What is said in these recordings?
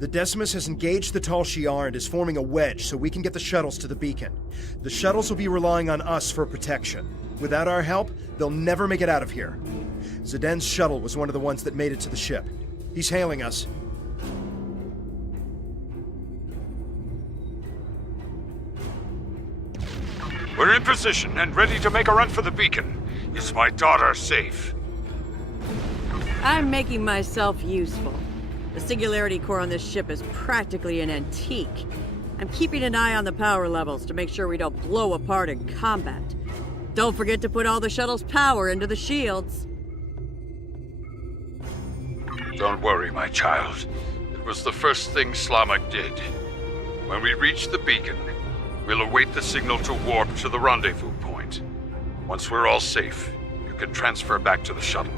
The Decimus has engaged the Tal Shiar and is forming a wedge so we can get the shuttles to the beacon. The shuttles will be relying on us for protection. Without our help, they'll never make it out of here. Zden's shuttle was one of the ones that made it to the ship. He's hailing us. We're in position and ready to make a run for the beacon. Is my daughter safe? I'm making myself useful. The singularity core on this ship is practically an antique. I'm keeping an eye on the power levels to make sure we don't blow apart in combat. Don't forget to put all the shuttle's power into the shields. Don't worry, my child. It was the first thing Slamak did. When we reach the beacon, we'll await the signal to warp to the rendezvous point. Once we're all safe, you can transfer back to the shuttle.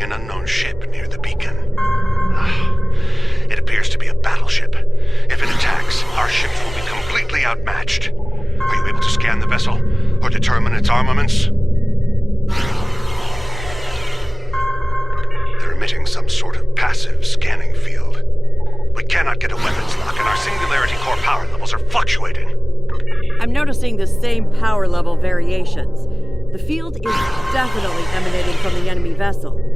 An unknown ship near the beacon. It appears to be a battleship. If it attacks, our ships will be completely outmatched. Are you able to scan the vessel or determine its armaments? They're emitting some sort of passive scanning field. We cannot get a weapons lock, and our singularity core power levels are fluctuating. I'm noticing the same power level variations. The field is definitely emanating from the enemy vessel.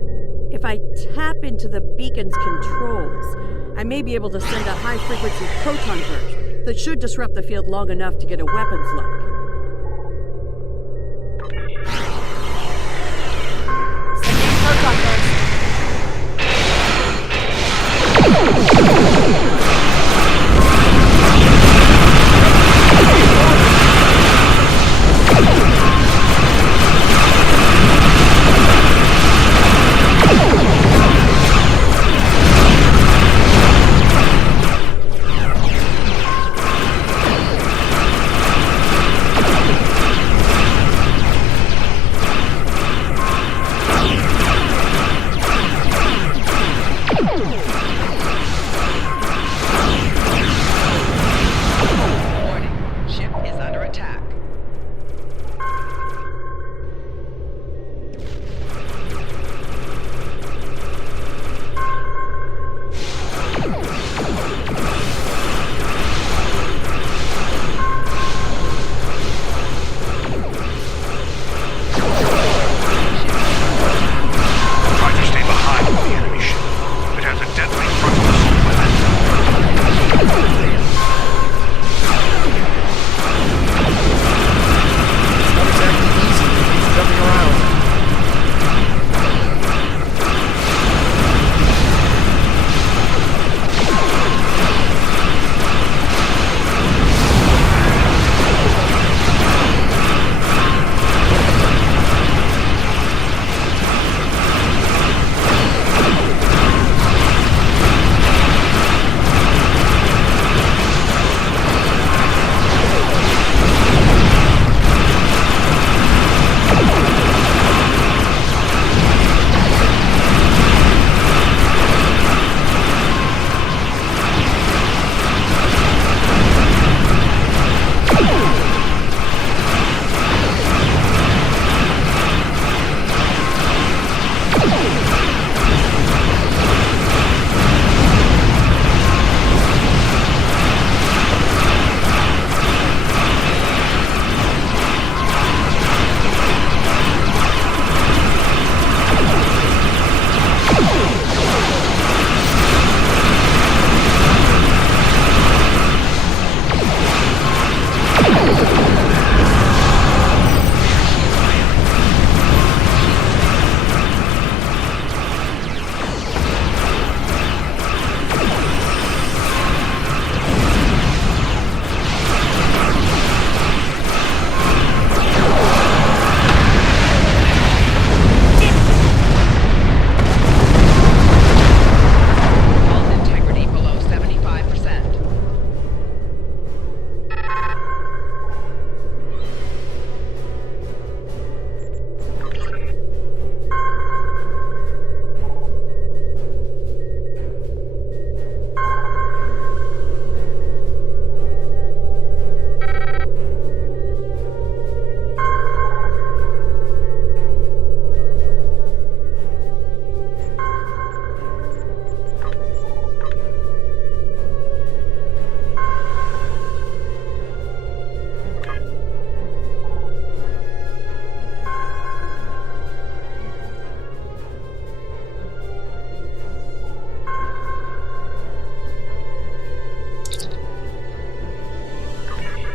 If I tap into the beacon's controls, I may be able to send a high-frequency proton burst that should disrupt the field long enough to get a weapons lock. Sending proton burst.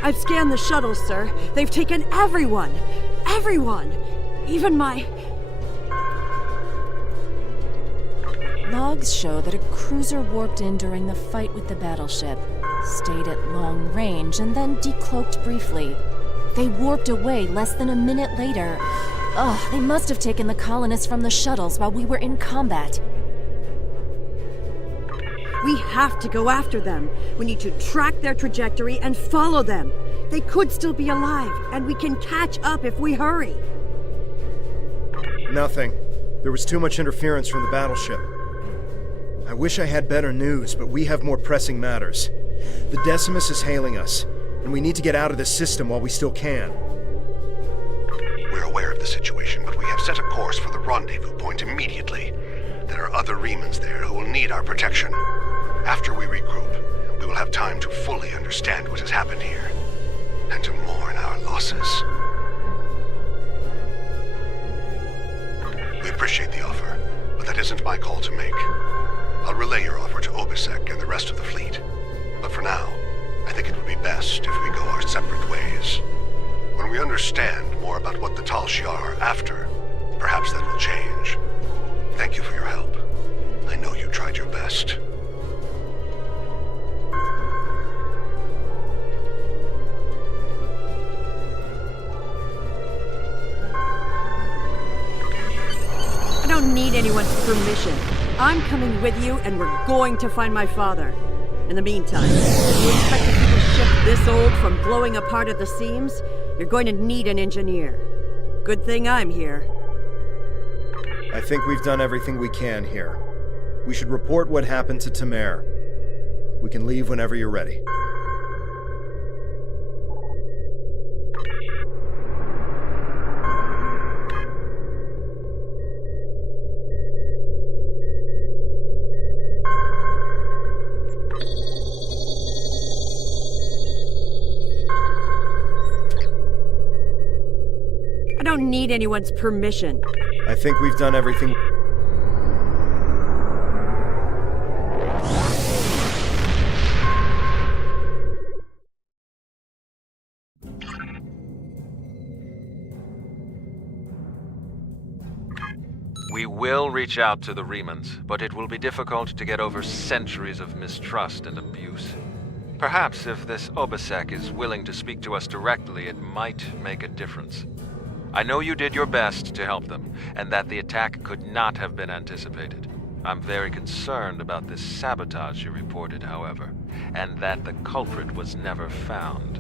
I've scanned the shuttles, sir. They've taken everyone. Everyone. Even my... Logs show that a cruiser warped in during the fight with the battleship, stayed at long range, and then decloaked briefly. They warped away less than a minute later. Ugh, they must have taken the colonists from the shuttles while we were in combat. We have to go after them. We need to track their trajectory and follow them. They could still be alive, and we can catch up if we hurry. Nothing. There was too much interference from the battleship. I wish I had better news, but we have more pressing matters. The Decimus is hailing us, and we need to get out of this system while we still can. We're aware of the situation, but we have set a course for the rendezvous point immediately. There are other Remans there who will need our protection. After we regroup, we will have time to fully understand what has happened here, and to mourn our losses. We appreciate the offer, but that isn't my call to make. I'll relay your offer to Obisek and the rest of the fleet. But for now, I think it would be best if we go our separate ways. When we understand more about what the Tal Shiar are after, perhaps that will change. Thank you for your help. I know you tried your best. I don't need anyone's permission. I'm coming with you, and we're going to find my father. In the meantime, if you expect to keep a ship this old from blowing apart at the seams, you're going to need an engineer. Good thing I'm here. I think we've done everything we can here. We should report what happened to Tamer. We can leave whenever you're ready. I don't need anyone's permission. I think we've done everything. We will reach out to the Romulans, but it will be difficult to get over centuries of mistrust and abuse. Perhaps if this Obisek is willing to speak to us directly, it might make a difference. I know you did your best to help them, and that the attack could not have been anticipated. I'm very concerned about this sabotage you reported, however, and that the culprit was never found.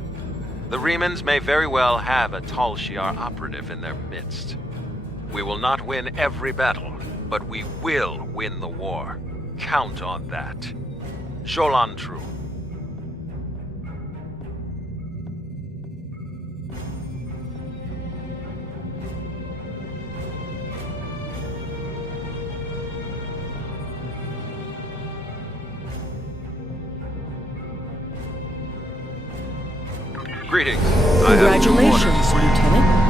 The Romulans may very well have a Tal Shiar operative in their midst. We will not win every battle, but we will win the war. Count on that. Jolan True. Greetings. Congratulations, Lieutenant.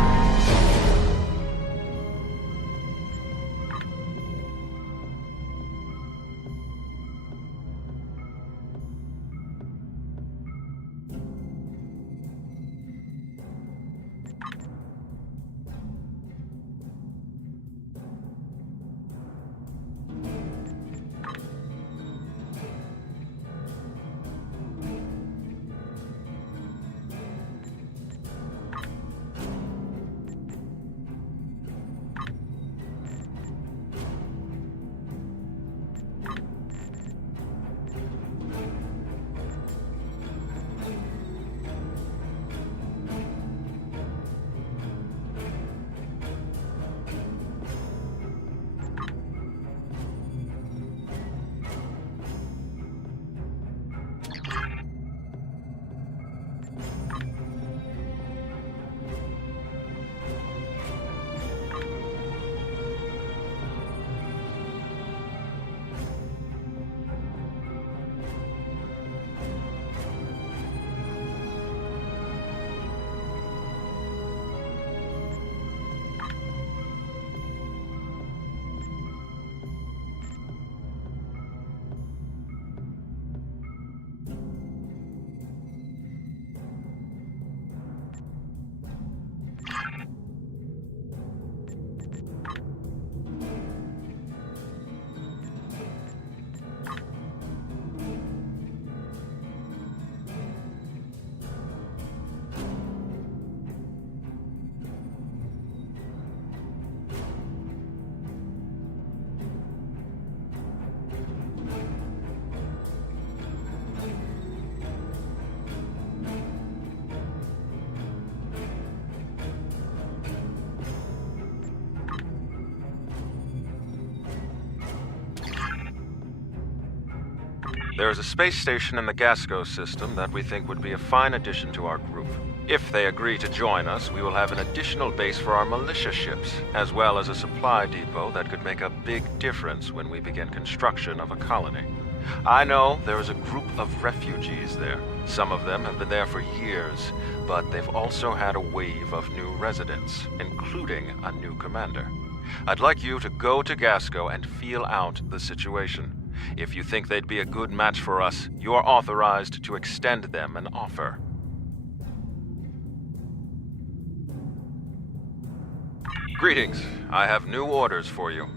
There is a space station in the Gasco system that we think would be a fine addition to our group. If they agree to join us, we will have an additional base for our militia ships, as well as a supply depot that could make a big difference when we begin construction of a colony. I know there is a group of refugees there. Some of them have been there for years, but they've also had a wave of new residents, including a new commander. I'd like you to go to Gasco and feel out the situation. If you think they'd be a good match for us, you're authorized to extend them an offer. Greetings. I have new orders for you.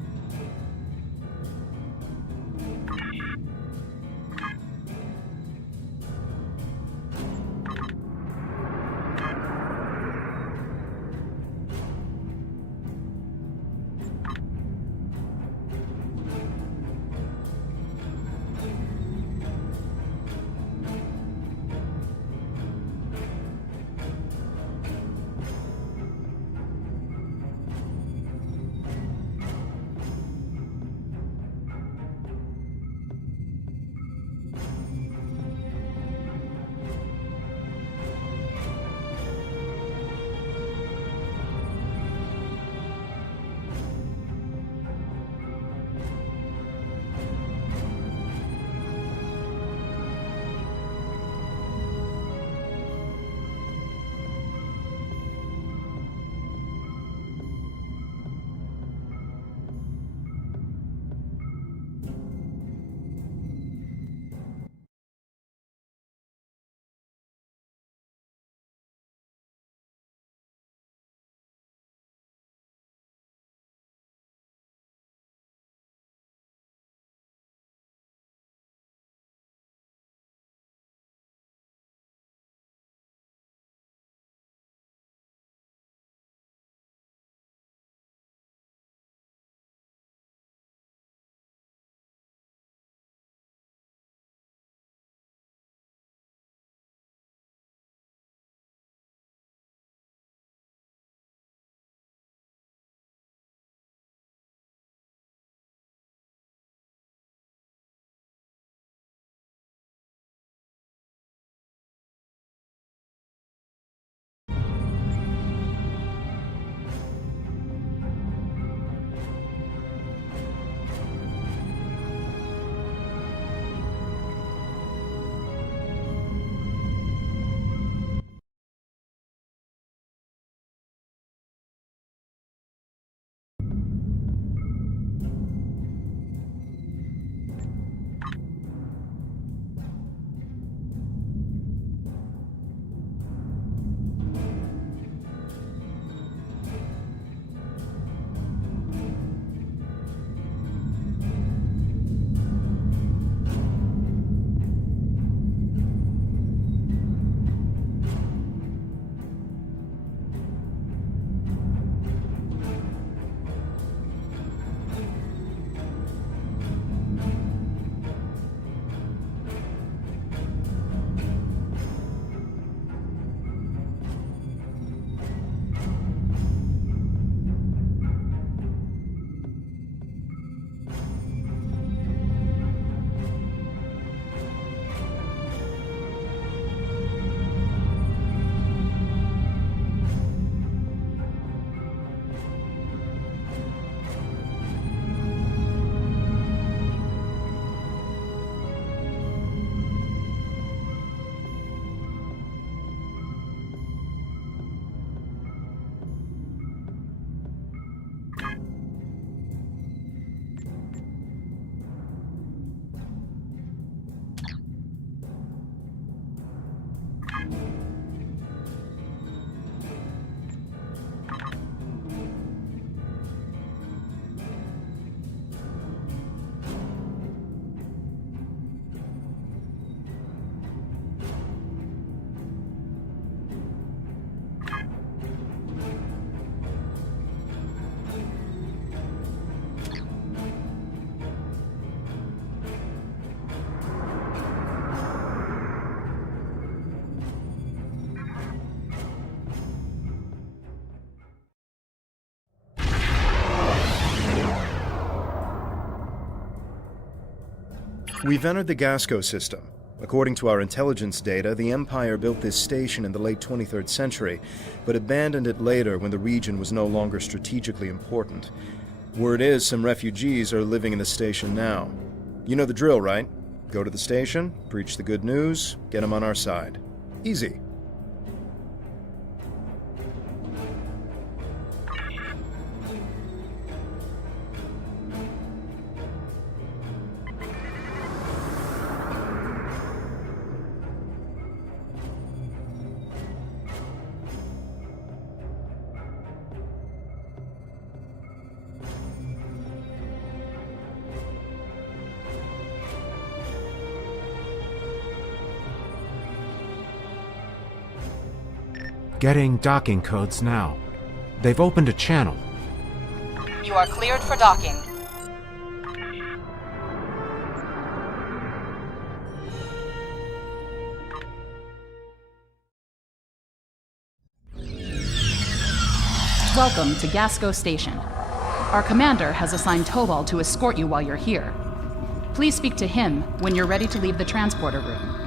We've entered the Gasco system. According to our intelligence data, the Empire built this station in the late 23rd century, but abandoned it later when the region was no longer strategically important. Word is some refugees are living in the station now. You know the drill, right? Go to the station, preach the good news, get them on our side. Easy. getting docking codes now. They've opened a channel. You are cleared for docking. Welcome to Gasco Station. Our commander has assigned Tobal to escort you while you're here. Please speak to him when you're ready to leave the transporter room.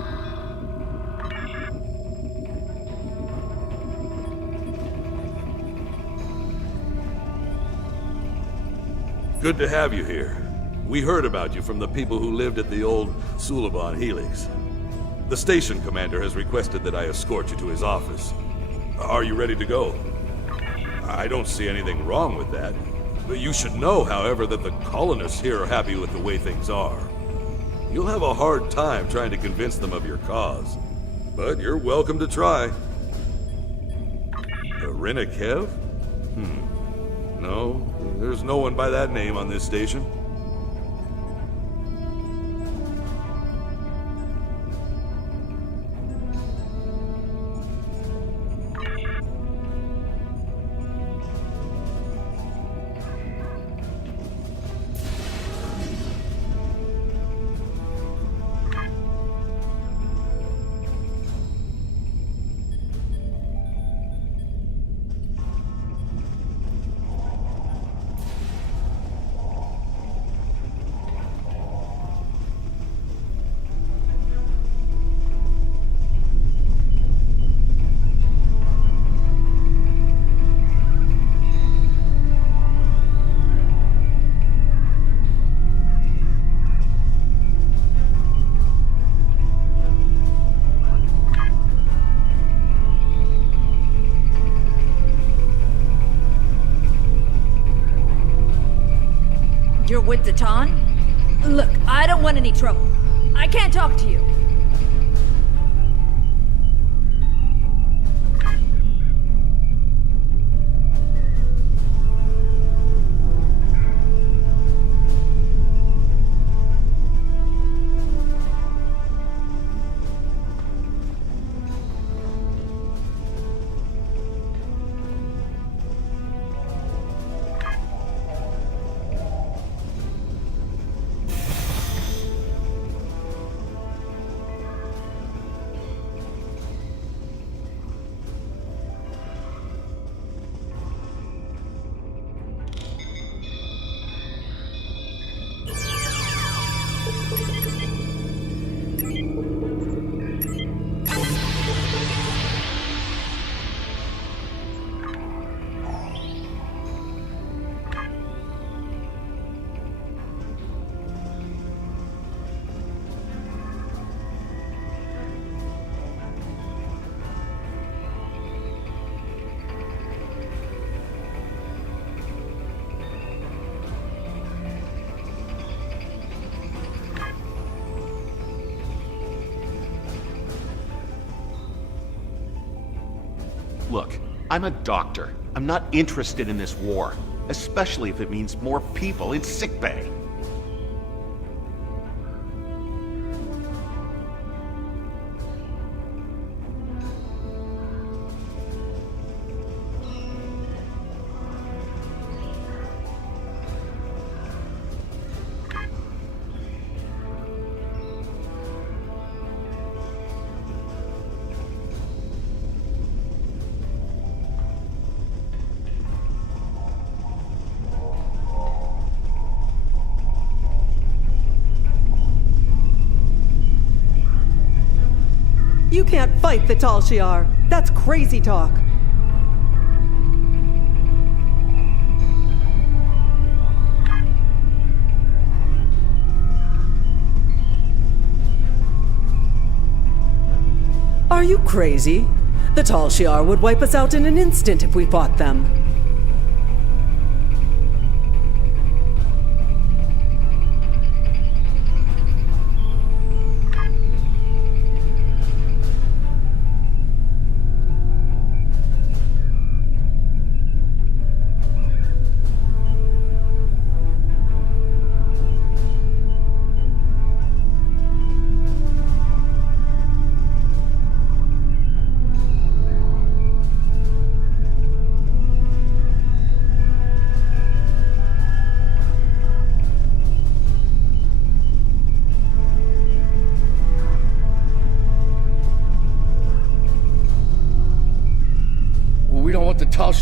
Good to have you here. We heard about you from the people who lived at the old Suliban Helix. The station commander has requested that I escort you to his office. Are you ready to go? I don't see anything wrong with that. But you should know, however, that the colonists here are happy with the way things are. You'll have a hard time trying to convince them of your cause. But you're welcome to try. Kev? No, there's no one by that name on this station. You're with the Ton? Look, I don't want any trouble. I can't talk to you. Look, I'm a doctor. I'm not interested in this war, especially if it means more people in sickbay. You can't fight the Tal Shiar. That's crazy talk. Are you crazy? The Tal Shiar would wipe us out in an instant if we fought them.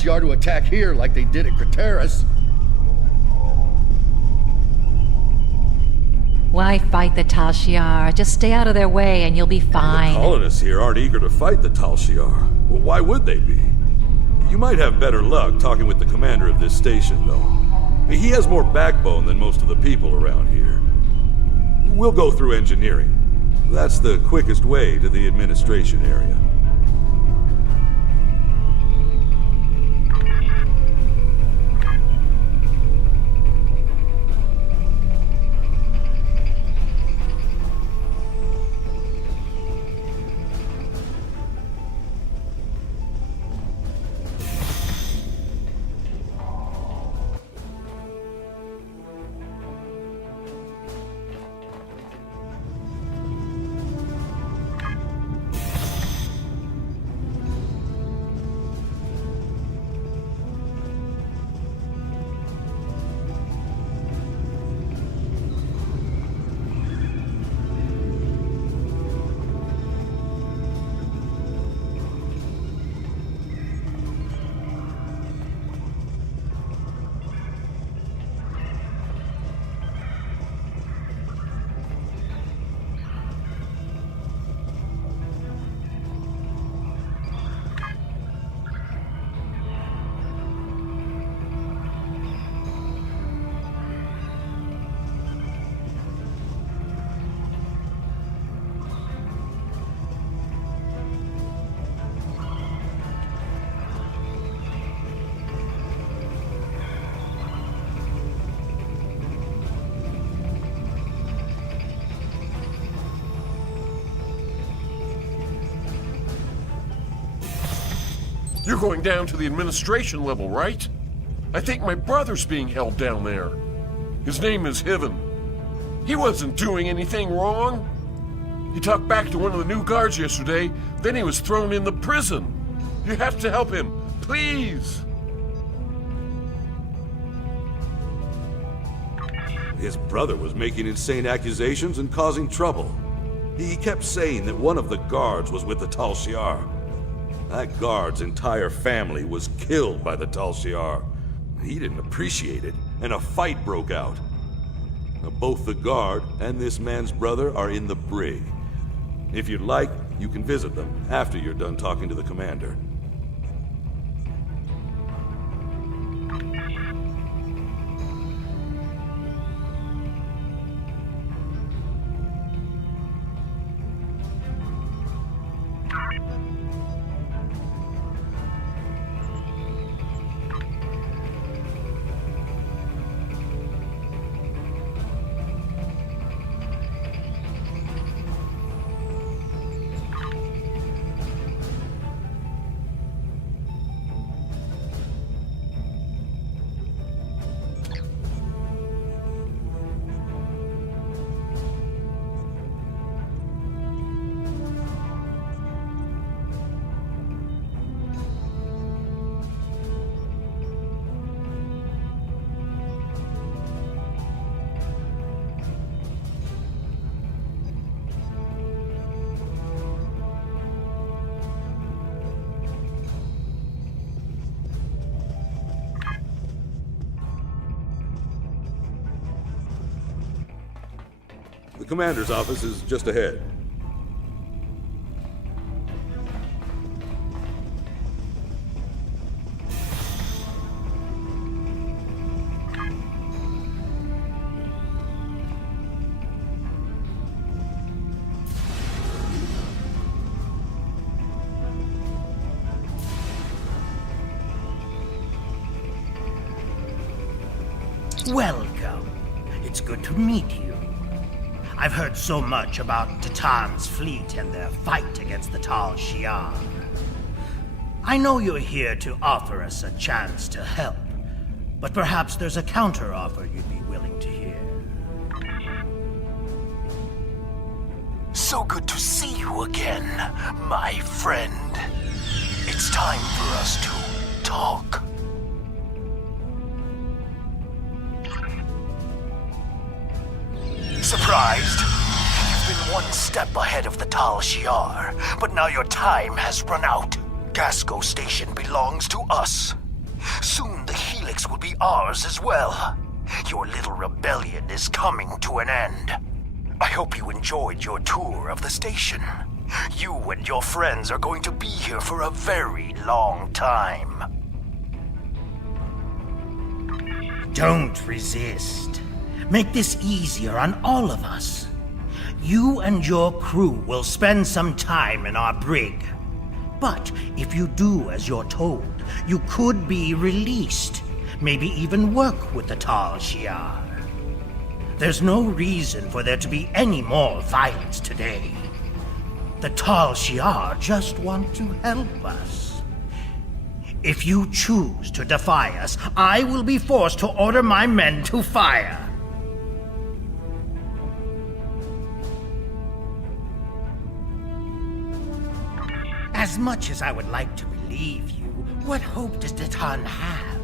Shi'ar to attack here like they did at Craterus. Why fight the Tal Shi'ar? Just stay out of their way and you'll be fine. The colonists here aren't eager to fight the Tal Shi'ar. Well, why would they be? You might have better luck talking with the commander of this station, though. He has more backbone than most of the people around here. We'll go through engineering. That's the quickest way to the administration area. You're going down to the administration level, right? I think my brother's being held down there. His name is Hiven. He wasn't doing anything wrong. He talked back to one of the new guards yesterday, then he was thrown in the prison. You have to help him, please. His brother was making insane accusations and causing trouble. He kept saying that one of the guards was with the Tal Shi'ar. That guard's entire family was killed by the Tal Shi'ar. He didn't appreciate it, and a fight broke out. Now, both the guard and this man's brother are in the brig. If you'd like, you can visit them after you're done talking to the commander. The commander's office is just ahead. Welcome. It's good to meet you. I've heard so much about Titan's fleet and their fight against the Tal Shi'ar. I know you're here to offer us a chance to help, but perhaps there's a counter-offer you'd be willing to hear. So good to see you again, my friend. It's time for us to talk. Surprised? You've been one step ahead of the Tal Shi'ar, but now your time has run out. Gasco Station belongs to us. Soon the Helix will be ours as well. Your little rebellion is coming to an end. I hope you enjoyed your tour of the station. You and your friends are going to be here for a very long time. Don't resist. Make this easier on all of us. You and your crew will spend some time in our brig. But if you do as you're told, you could be released. Maybe even work with the Tal Shiar. There's no reason for there to be any more violence today. The Tal Shiar just want to help us. If you choose to defy us, I will be forced to order my men to fire. As much as I would like to believe you, what hope does Datan have?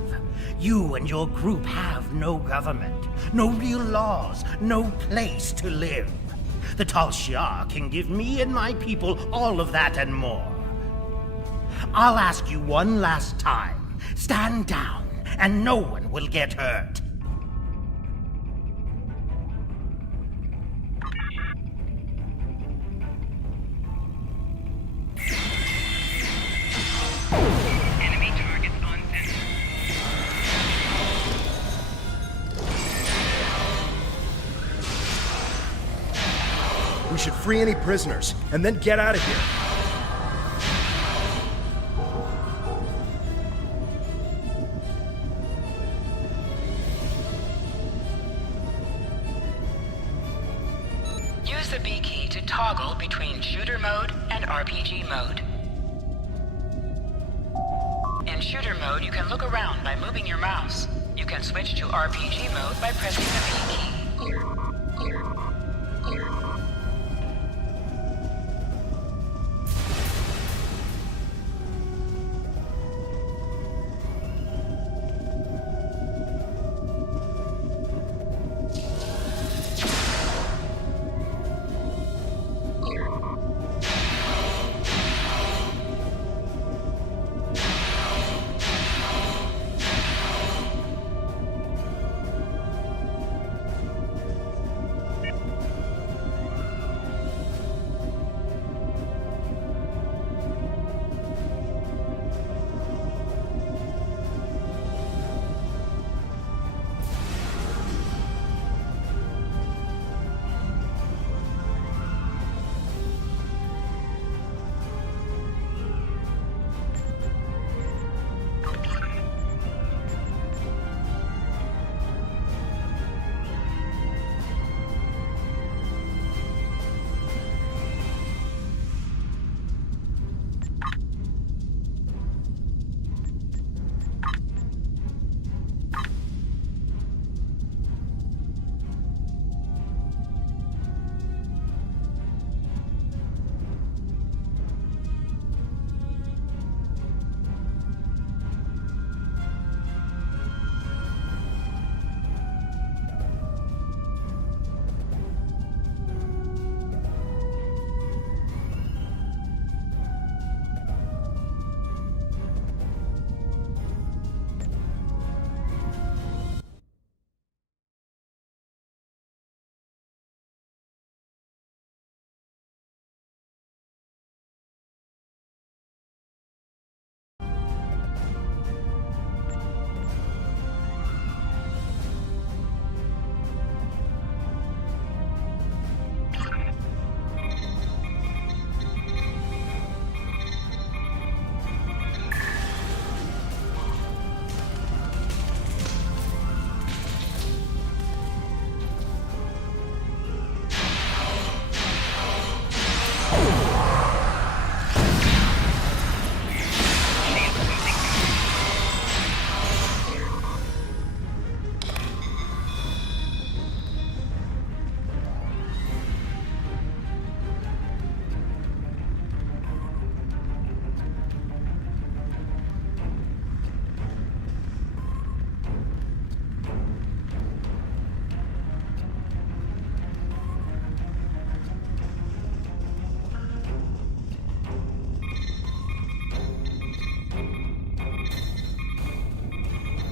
You and your group have no government, no real laws, no place to live. The Tal Shiar can give me and my people all of that and more. I'll ask you one last time. Stand down, and no one will get hurt. Enemy targets on center. We should free any prisoners, and then get out of here. Use the B key to toggle between shooter mode and RPG mode. In shooter mode, you can look around by moving your mouse. You can switch to RPG mode by pressing the B key.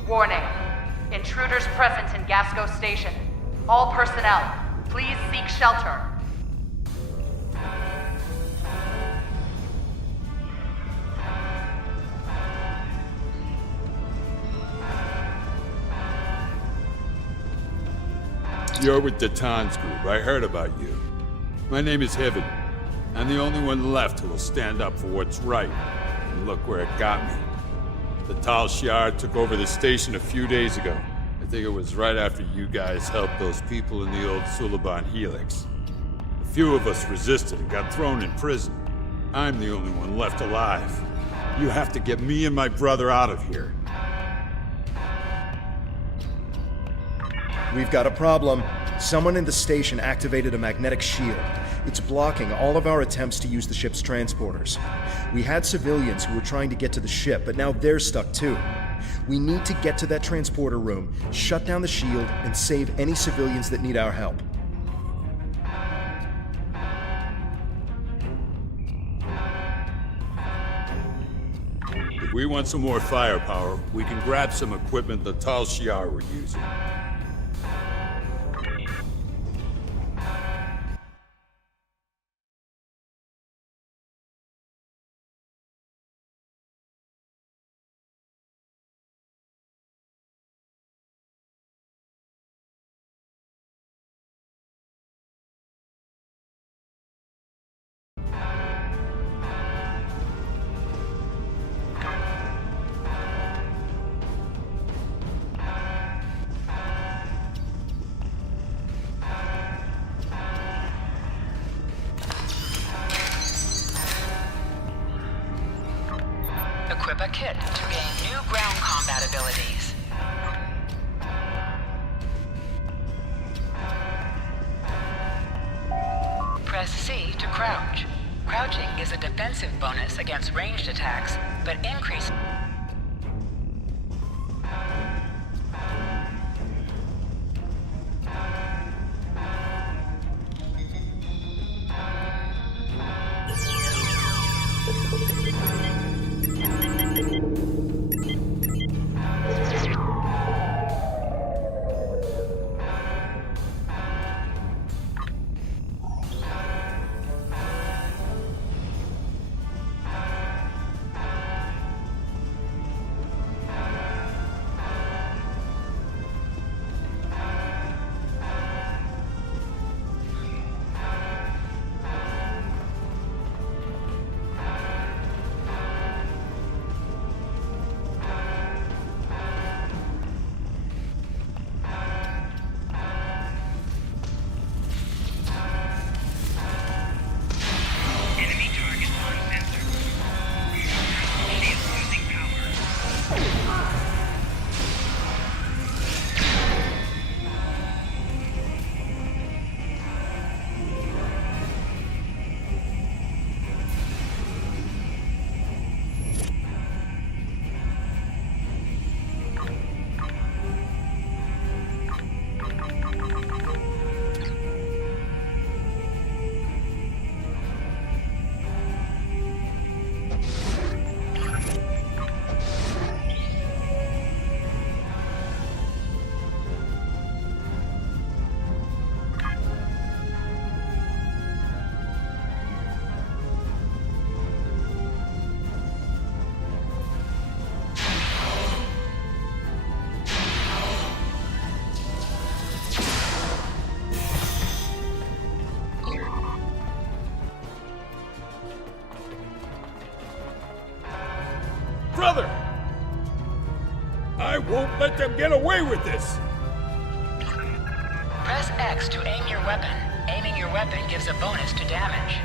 Warning. Intruders present in Gasco Station. All personnel, please seek shelter. You're with the Tans group. I heard about you. My name is Heaven. I'm the only one left who will stand up for what's right. And look where it got me. The Tal Shiar took over the station a few days ago. I think it was right after you guys helped those people in the old Suliban Helix. A few of us resisted and got thrown in prison. I'm the only one left alive. You have to get me and my brother out of here. We've got a problem. Someone in the station activated a magnetic shield. It's blocking all of our attempts to use the ship's transporters. We had civilians who were trying to get to the ship, but now they're stuck too. We need to get to that transporter room, shut down the shield, and save any civilians that need our help. If we want some more firepower, we can grab some equipment the Tal Shiar were using. Equip a kit to gain new ground combat abilities. Press C to crouch. Crouching is a defensive bonus against ranged attacks, but increases Brother! I won't let them get away with this! Press X to aim your weapon. Aiming your weapon gives a bonus to damage.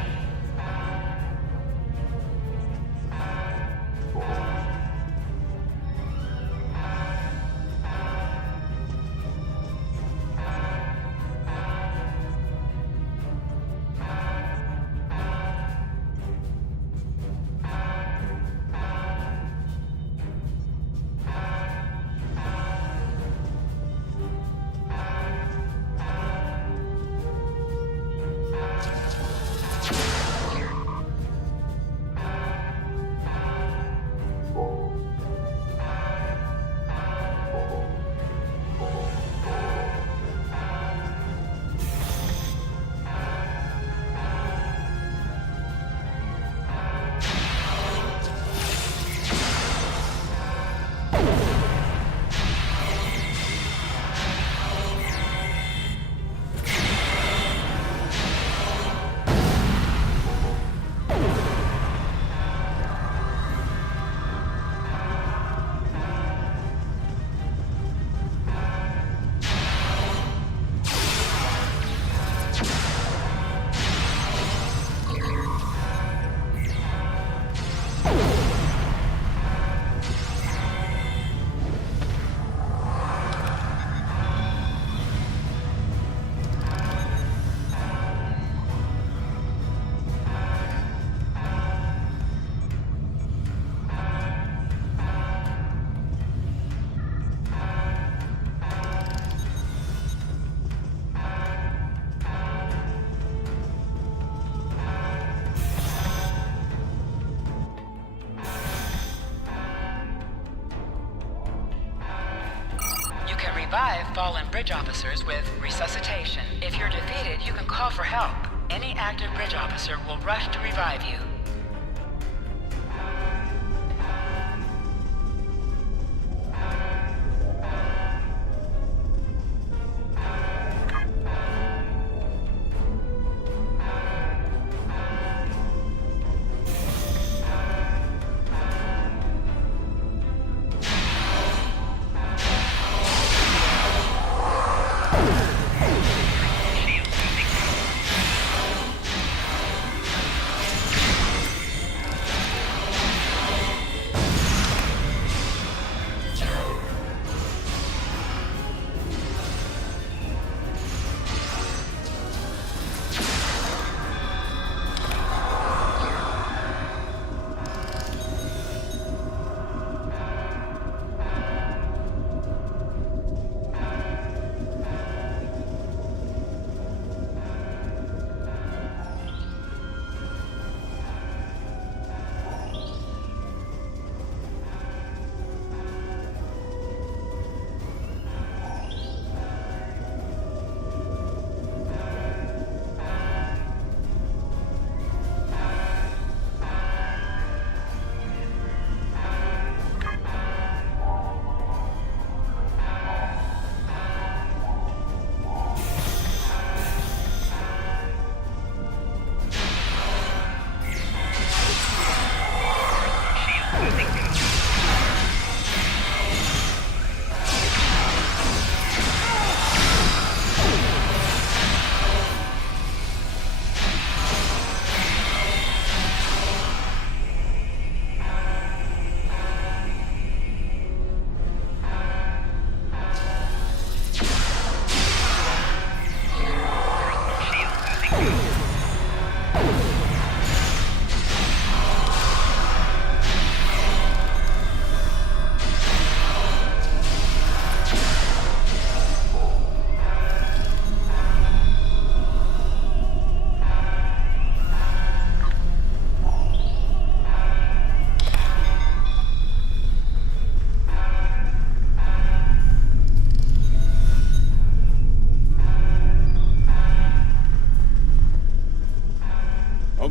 revive fallen bridge officers with resuscitation. If you're defeated, you can call for help. Any active bridge officer will rush to revive you.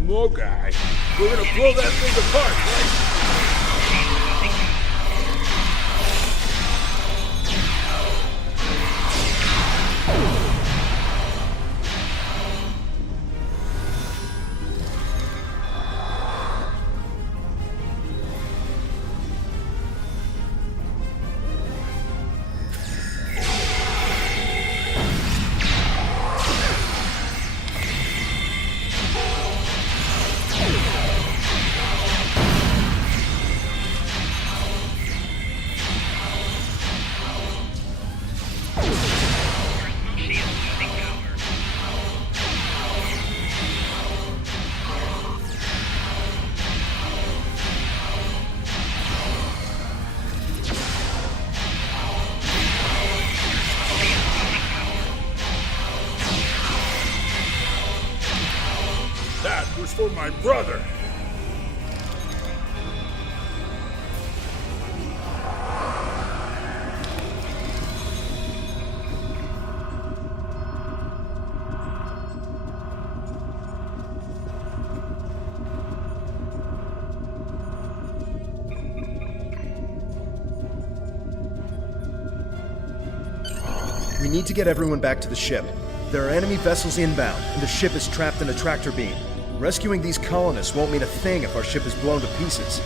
More guy. We're gonna blow that thing apart, right? That was for my brother. We need to get everyone back to the ship. There are enemy vessels inbound, and the ship is trapped in a tractor beam. Rescuing these colonists won't mean a thing if our ship is blown to pieces.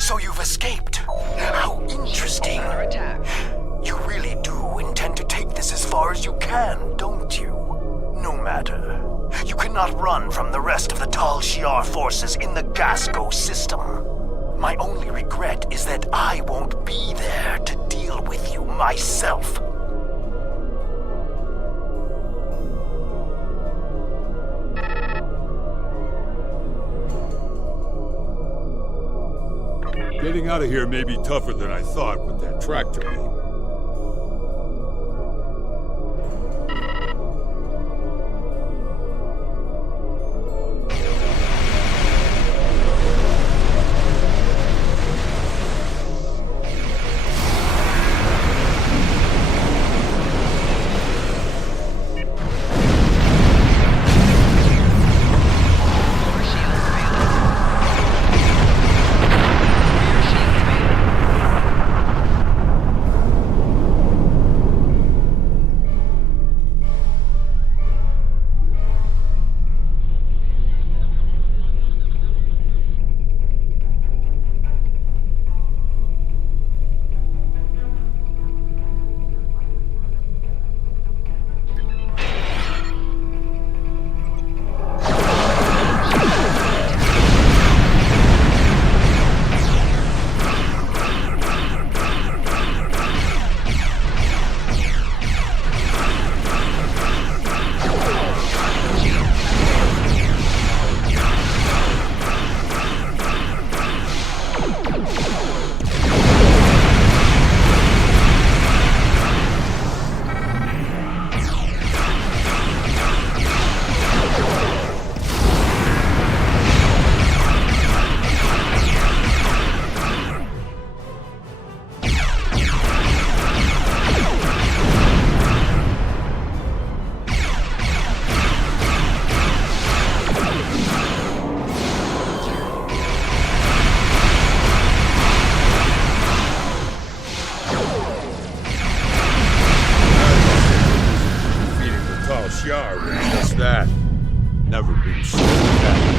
So you've escaped. How interesting. You really do intend to take this as far as you can, don't you? No matter. You cannot run from the rest of the Tal Shiar forces in the Gasco system. My only regret is that I won't be there to deal with you myself. Getting out of here may be tougher than I thought with that tractor beam. Just that. Never been so bad.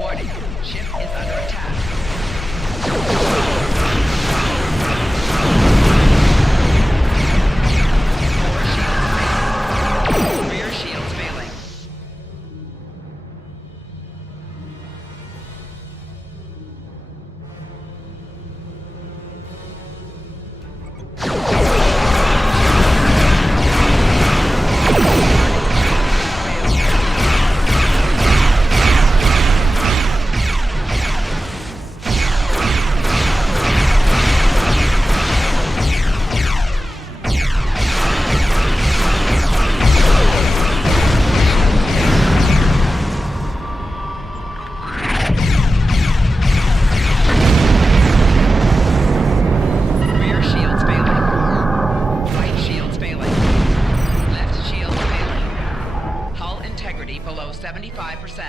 Warning, ship is under attack. Rear shields failing. Below 75%.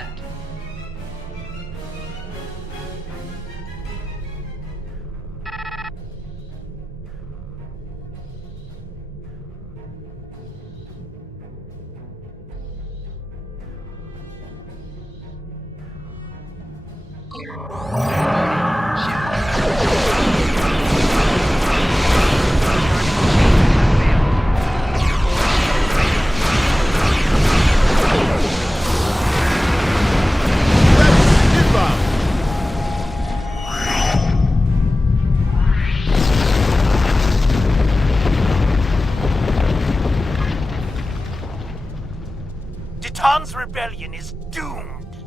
Titan's rebellion is doomed.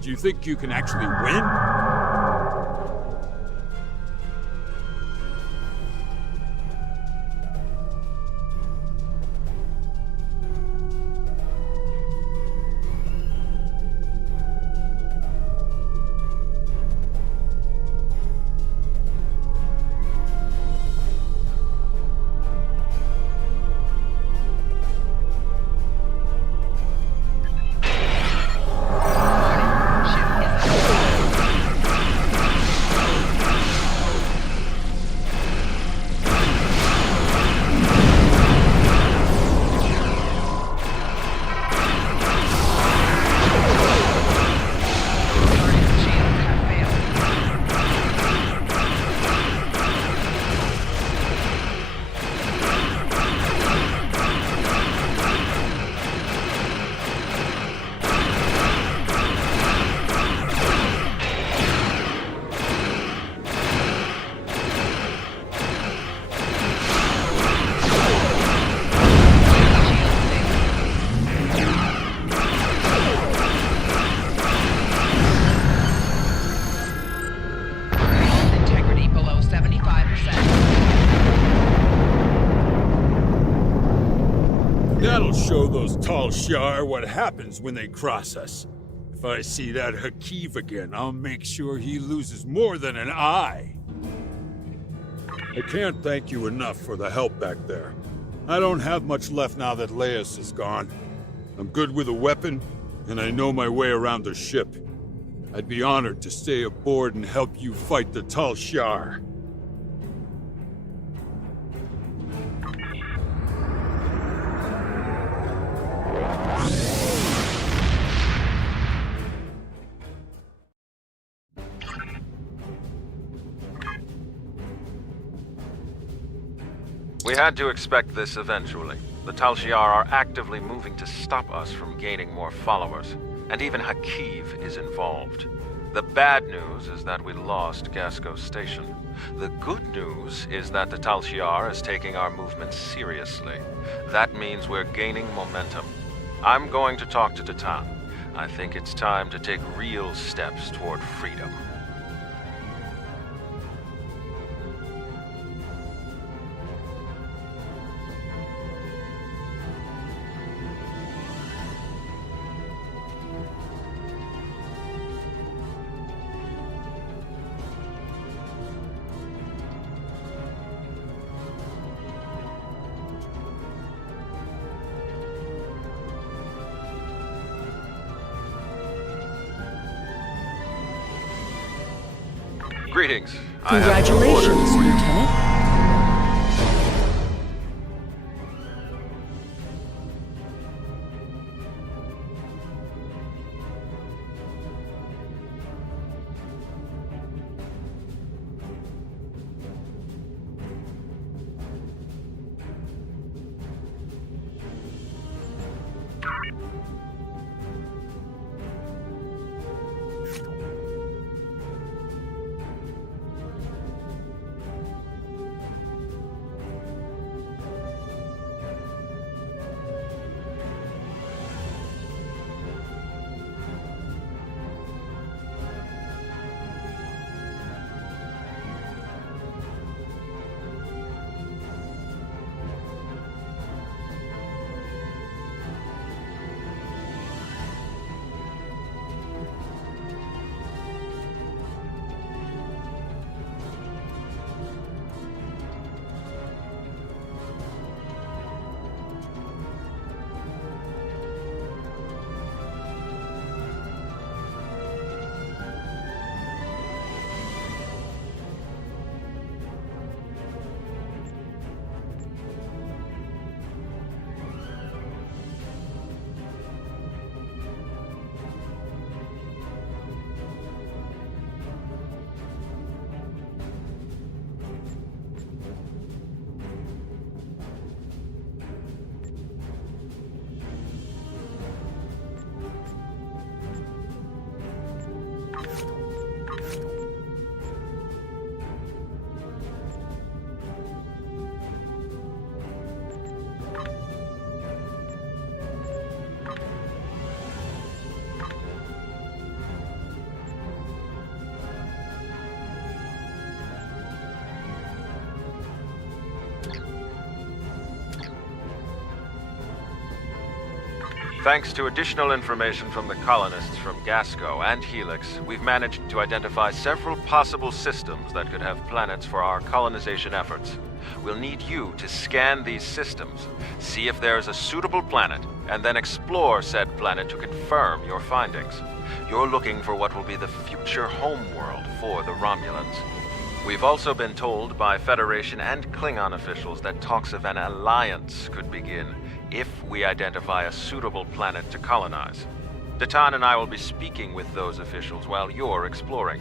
Do you think you can actually win? That'll show those Tal Shiar what happens when they cross us. If I see that Hakeev again, I'll make sure he loses more than an eye. I can't thank you enough for the help back there. I don't have much left now that Laius is gone. I'm good with a weapon, and I know my way around a ship. I'd be honored to stay aboard and help you fight the Tal Shiar. We had to expect this eventually. The Tal Shiar are actively moving to stop us from gaining more followers, and even Hakeev is involved. The bad news is that we lost Gasco Station. The good news is that the Tal Shiar is taking our movement seriously. That means we're gaining momentum. I'm going to talk to Titan. I think it's time to take real steps toward freedom. Greetings. Congratulations, Lieutenant. Thanks to additional information from the colonists from Gasco and Helix, we've managed to identify several possible systems that could have planets for our colonization efforts. We'll need you to scan these systems, see if there is a suitable planet, and then explore said planet to confirm your findings. You're looking for what will be the future homeworld for the Romulans. We've also been told by Federation and Klingon officials that talks of an alliance could begin if we identify a suitable planet to colonize. Titan and I will be speaking with those officials while you're exploring.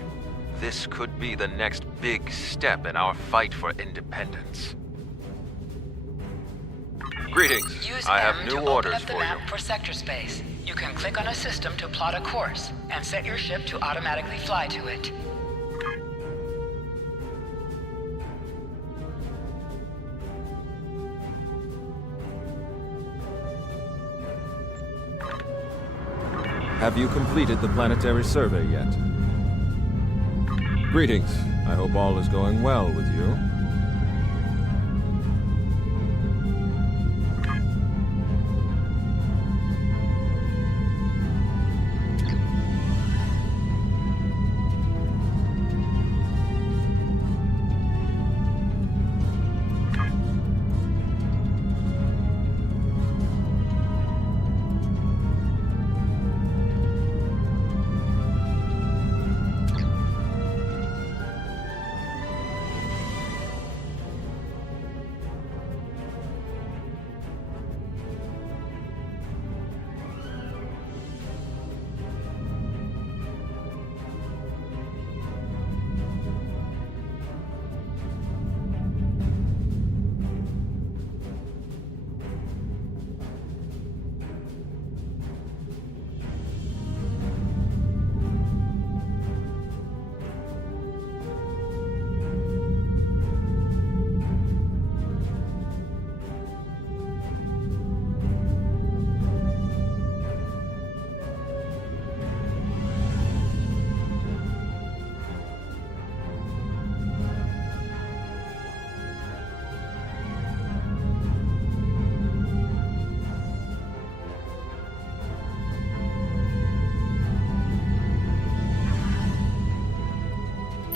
This could be the next big step in our fight for independence. Greetings. Use I have M new to orders open up the for map you. for sector space. You can click on a system to plot a course, and set your ship to automatically fly to it. Have you completed the planetary survey yet? Greetings. I hope all is going well with you.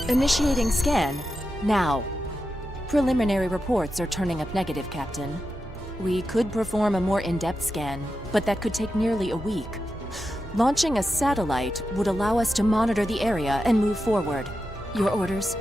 Initiating scan. Now. Preliminary reports are turning up negative, Captain. We could perform a more in-depth scan, but that could take nearly a week. Launching a satellite would allow us to monitor the area and move forward. Your orders?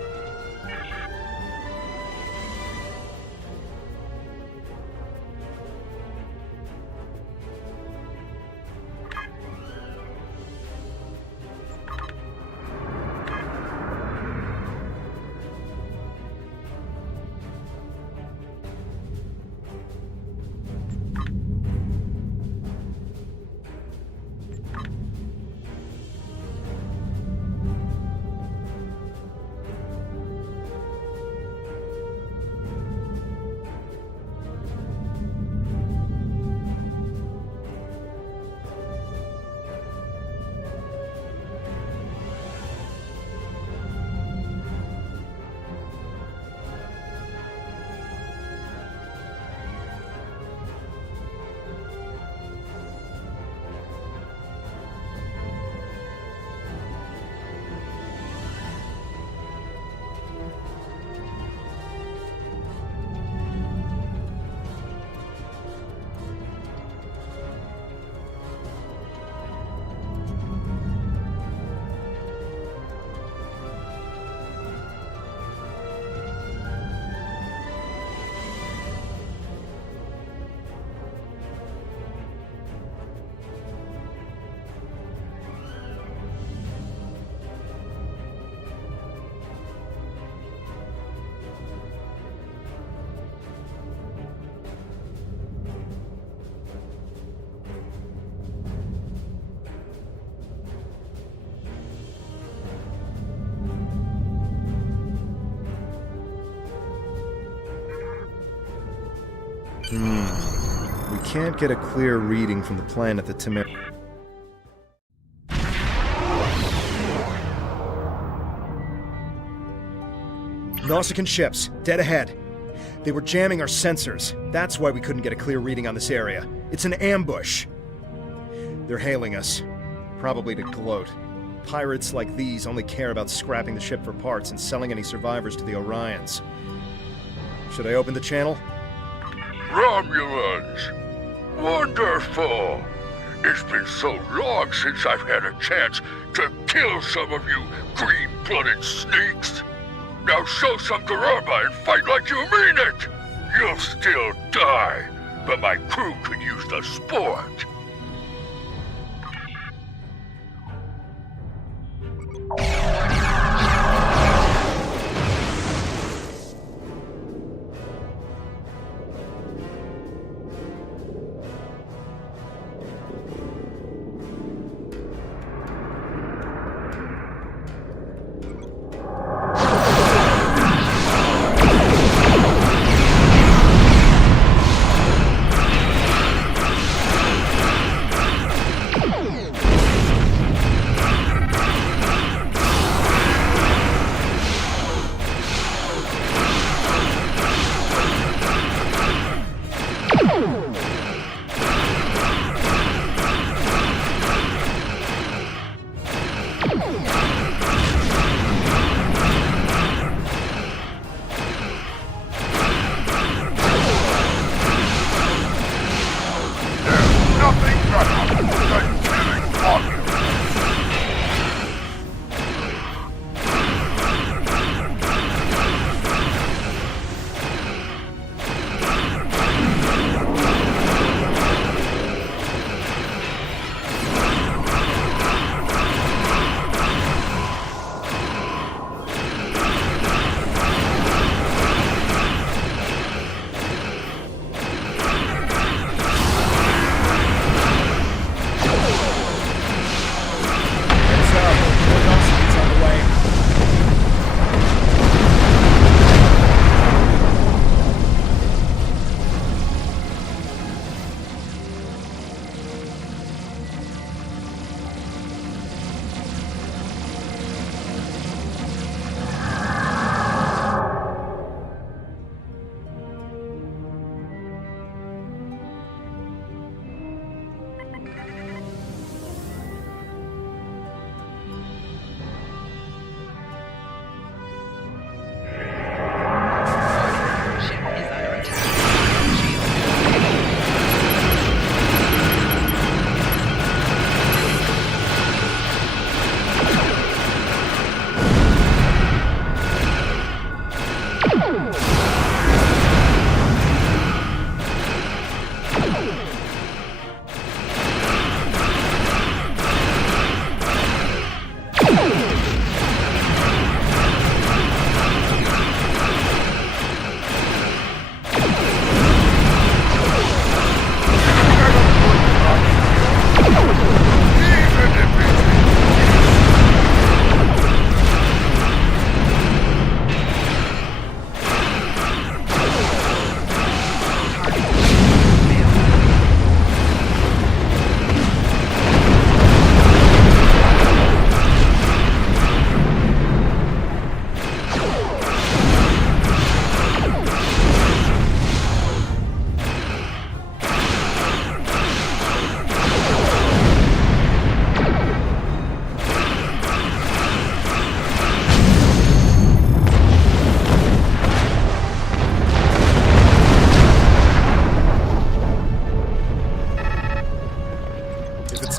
We can't get a clear reading from the planet that Timur... Nausicaan ships, dead ahead. They were jamming our sensors. That's why we couldn't get a clear reading on this area. It's an ambush. They're hailing us. Probably to gloat. Pirates like these only care about scrapping the ship for parts and selling any survivors to the Orions. Should I open the channel? Romulans! Wonderful! It's been so long since I've had a chance to kill some of you green-blooded sneaks! Now show some garamba and fight like you mean it! You'll still die, but my crew could use the sport!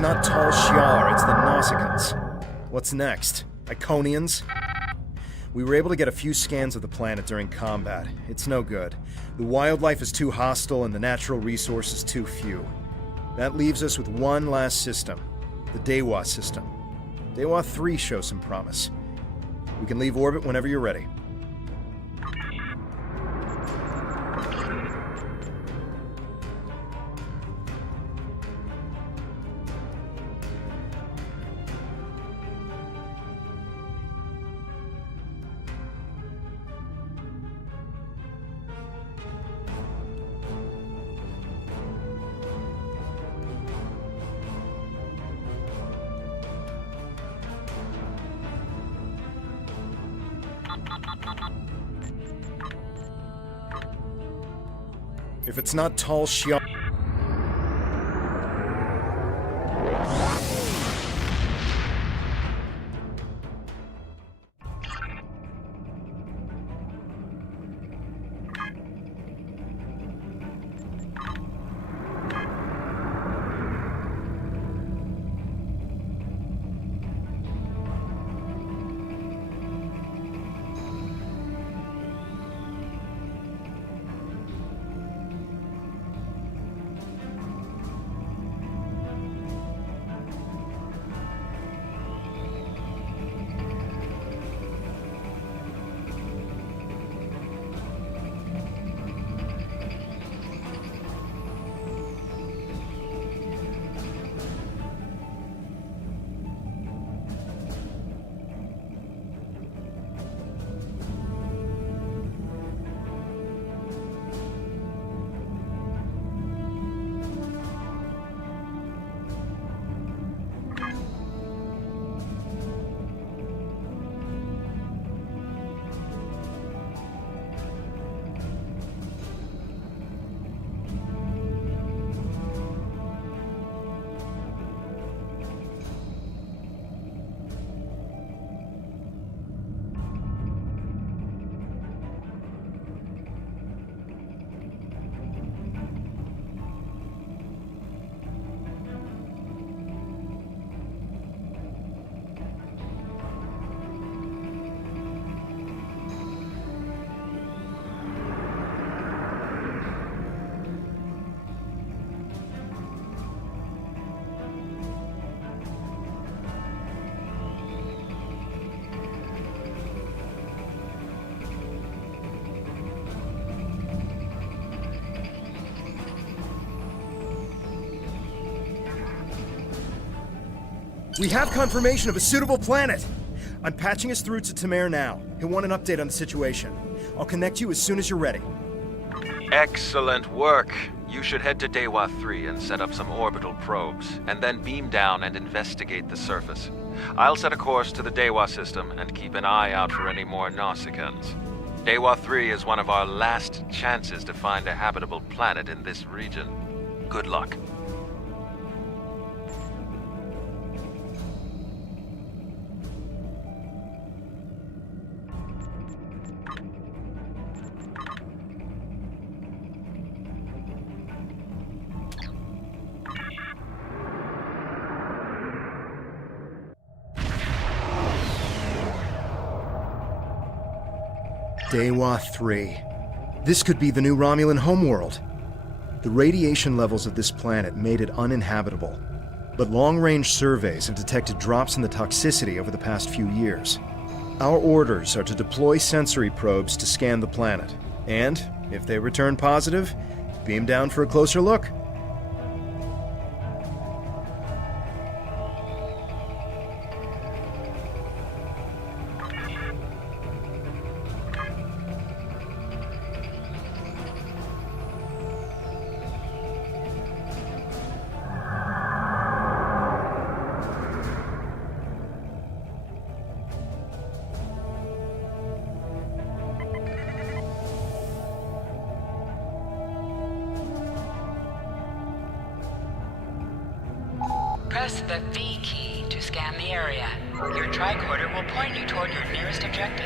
not Tal Shiar, it's the Nausicaans. What's next? Iconians? We were able to get a few scans of the planet during combat. It's no good. The wildlife is too hostile and the natural resources too few. That leaves us with one last system, the Dewa system. Dewa 3 shows some promise. We can leave orbit whenever you're ready. If it's not Tal Shiar... We have confirmation of a suitable planet! I'm patching us through to Tamer now. He'll want an update on the situation. I'll connect you as soon as you're ready. Excellent work. You should head to Dewa 3 and set up some orbital probes, and then beam down and investigate the surface. I'll set a course to the Dewa system and keep an eye out for any more Nausicaans. Dewa 3 is one of our last chances to find a habitable planet in this region. Good luck. Dewa 3. This could be the new Romulan homeworld. The radiation levels of this planet made it uninhabitable, but long-range surveys have detected drops in the toxicity over the past few years. Our orders are to deploy sensory probes to scan the planet, and, if they return positive, beam down for a closer look. Press the V key to scan the area. Your tricorder will point you toward your nearest objective.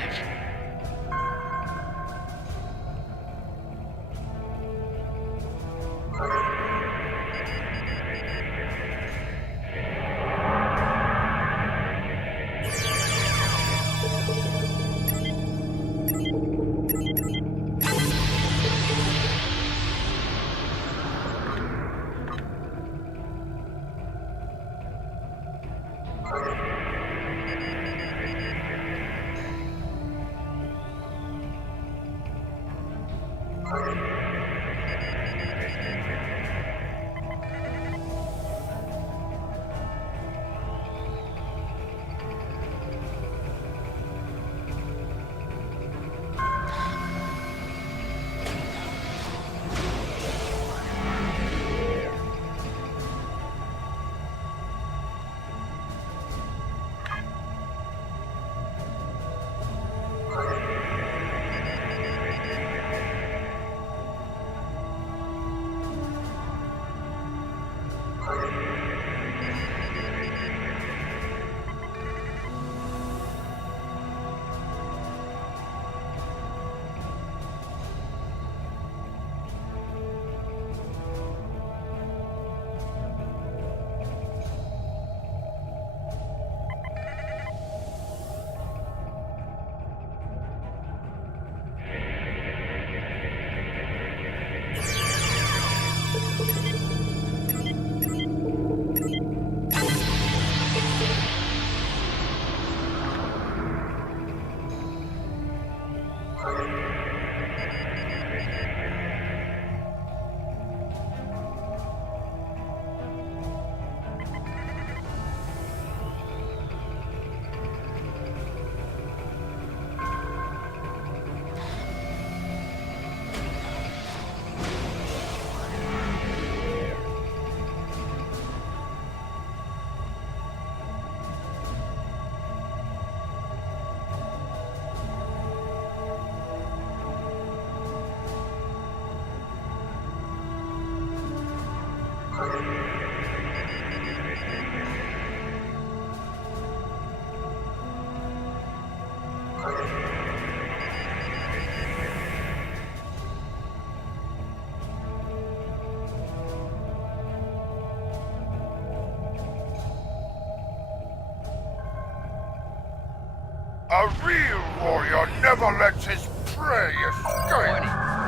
A real warrior never lets his prey escape. Warning,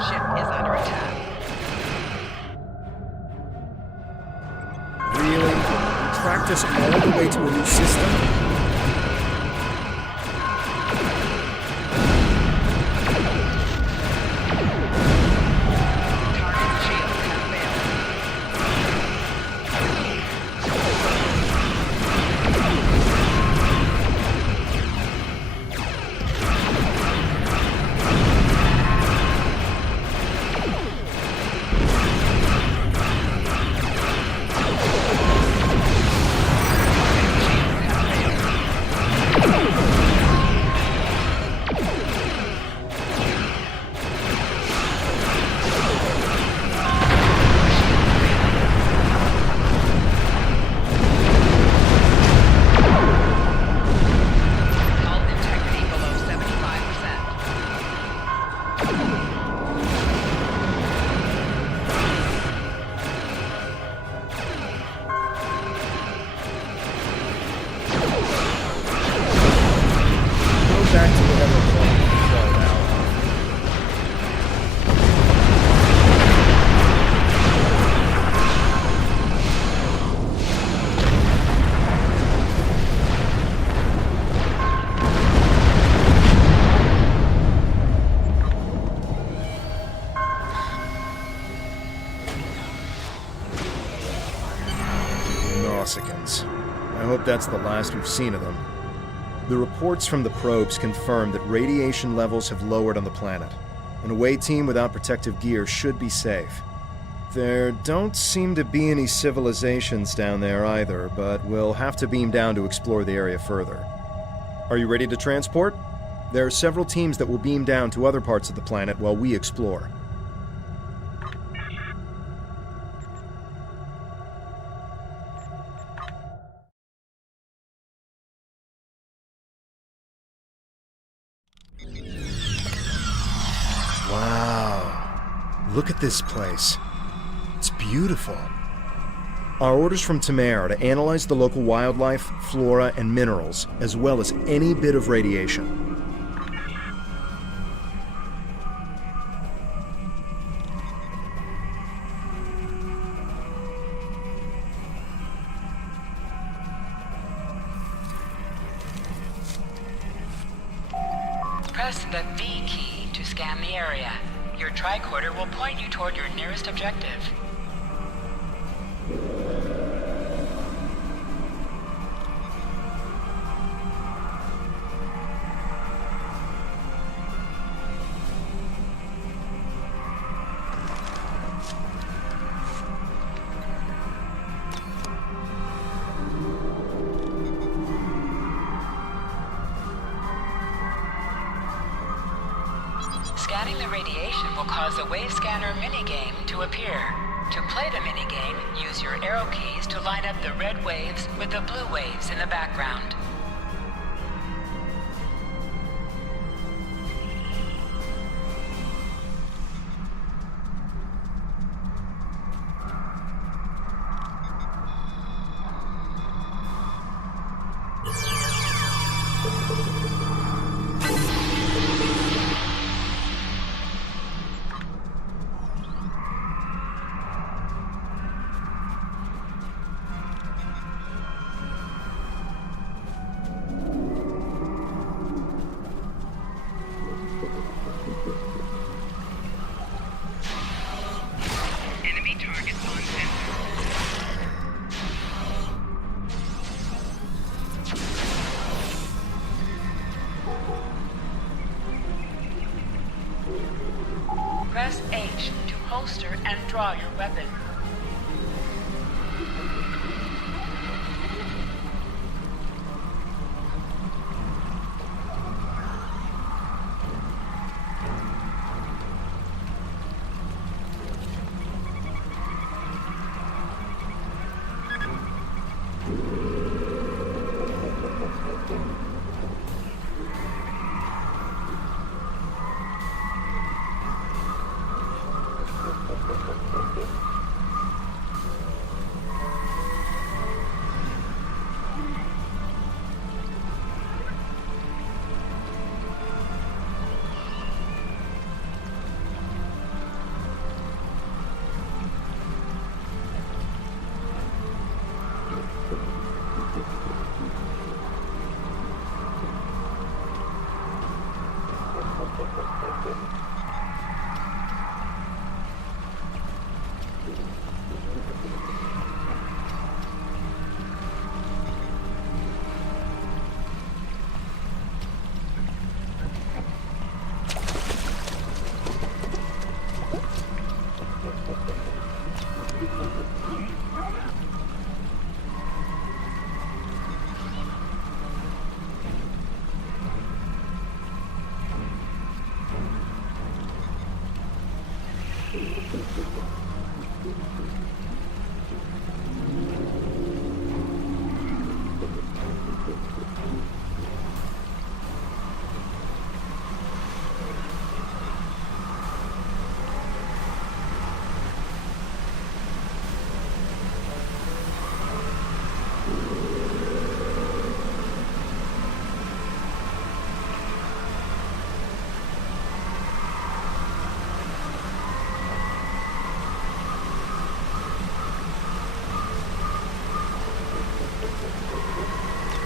ship is under attack. Really? You tracked us all the way to a new system? I hope that's the last we've seen of them. The reports from the probes confirm that radiation levels have lowered on the planet. An away team without protective gear should be safe. There don't seem to be any civilizations down there either, but we'll have to beam down to explore the area further. Are you ready to transport? There are several teams that will beam down to other parts of the planet while we explore. Wow. Look at this place. It's beautiful. Our orders from Tamer are to analyze the local wildlife, flora, and minerals, as well as any bit of radiation. Press the V key to scan the area. Your tricorder will point you toward your nearest objective. Scanning the radiation will cause a wave scanner minigame to appear. To play the minigame, use your arrow keys to line up the red waves with the blue waves in the background. Enemy targets on sensor. Press H to holster and draw your weapon.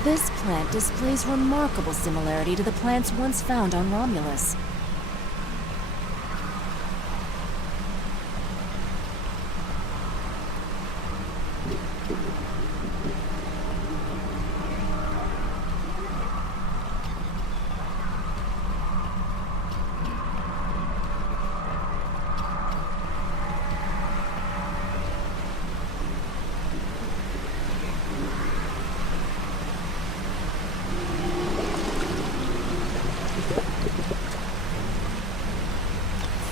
This plant displays remarkable similarity to the plants once found on Romulus.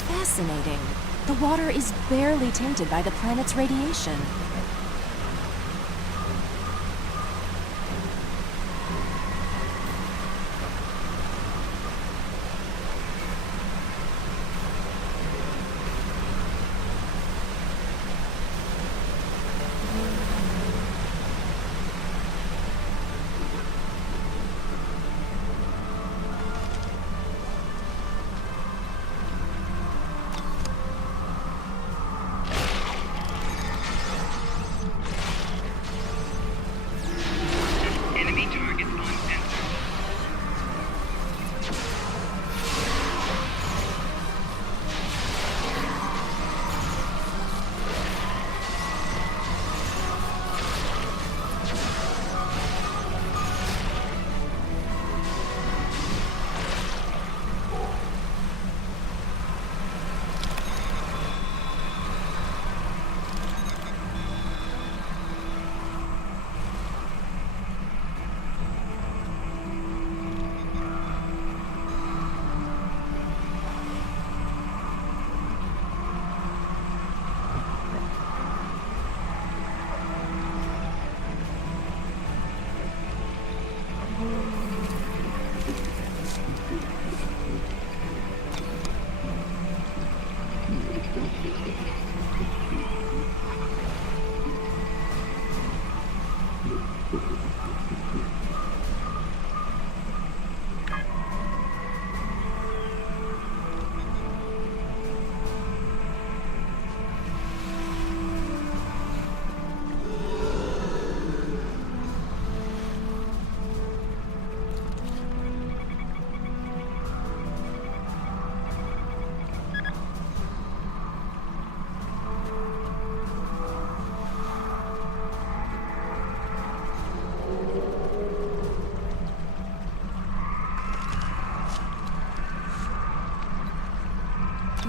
Fascinating. The water is barely tainted by the planet's radiation.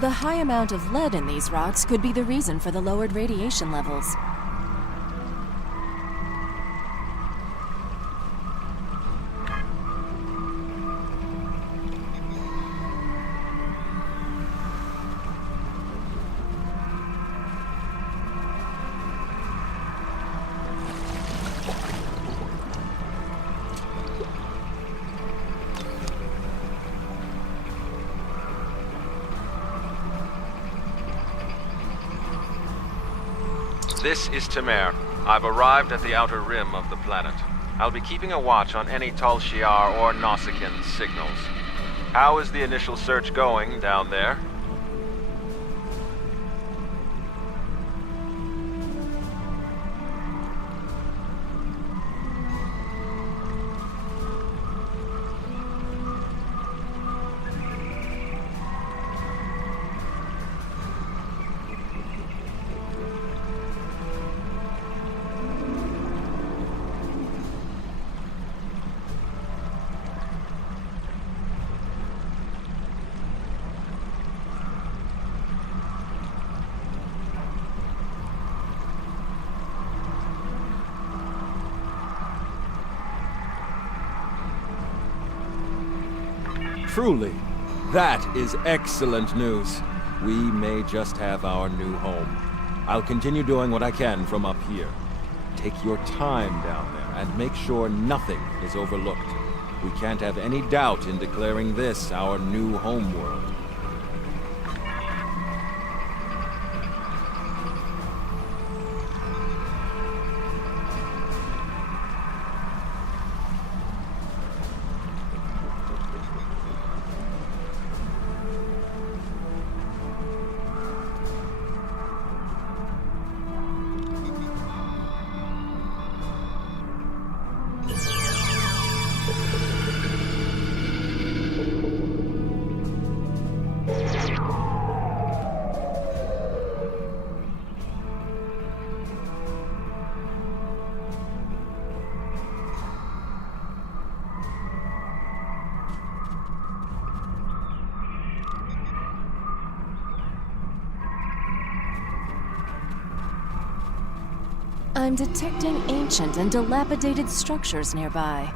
The high amount of lead in these rocks could be the reason for the lowered radiation levels. This is Temer. I've arrived at the outer rim of the planet. I'll be keeping a watch on any Tal Shiar or Nausicaan signals. How is the initial search going down there? Truly, that is excellent news. We may just have our new home. I'll continue doing what I can from up here. Take your time down there and make sure nothing is overlooked. We can't have any doubt in declaring this our new homeworld. I'm detecting ancient and dilapidated structures nearby.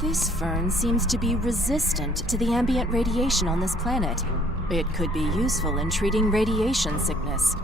This fern seems to be resistant to the ambient radiation on this planet. It could be useful in treating radiation sickness.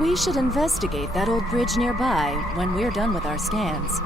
We should investigate that old bridge nearby when we're done with our scans.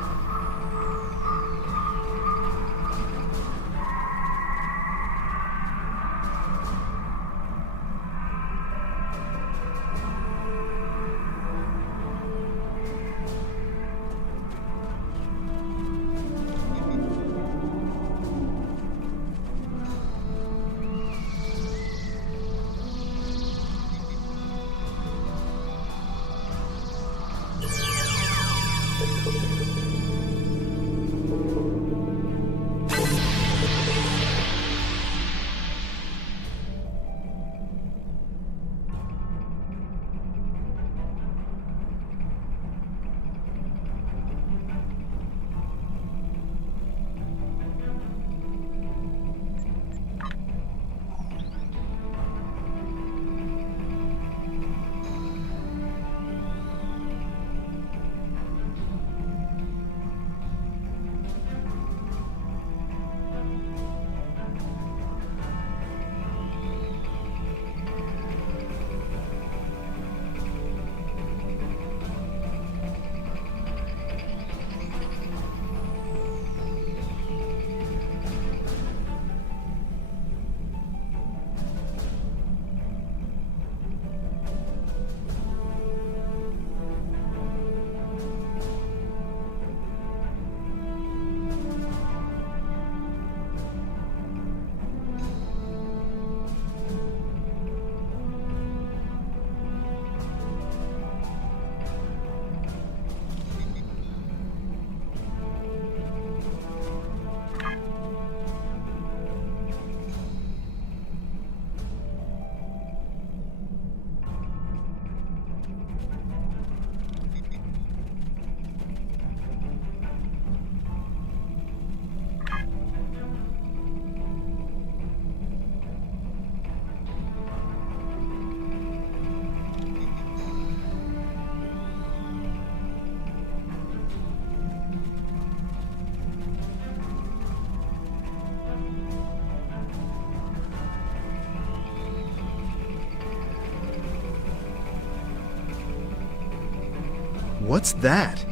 What's that?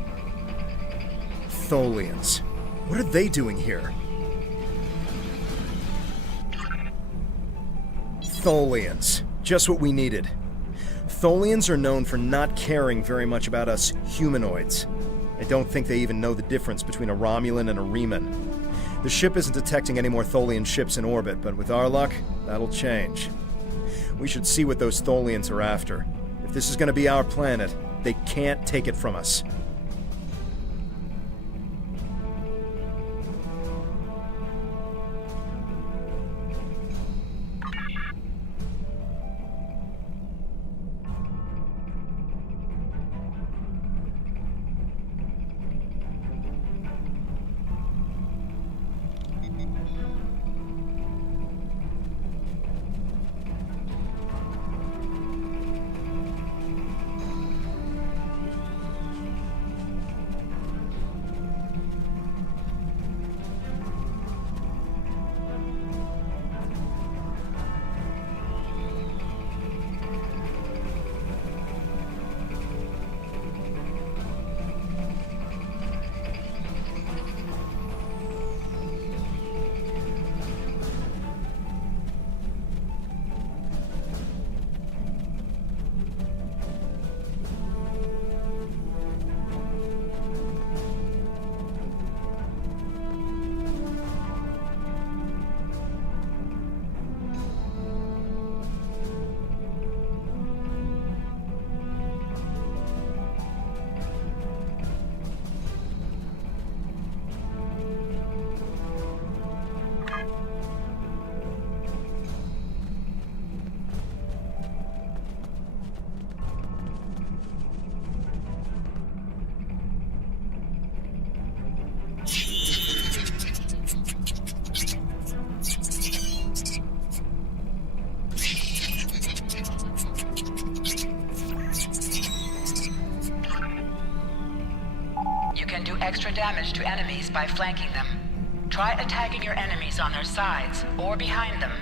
Tholians. What are they doing here? Tholians. Just what we needed. Tholians are known for not caring very much about us humanoids. I don't think they even know the difference between a Romulan and a Reman. The ship isn't detecting any more Tholian ships in orbit, but with our luck, that'll change. We should see what those Tholians are after. If this is going to be our planet, they can't take it from us. Extra damage to enemies by flanking them. Try attacking your enemies on their sides or behind them.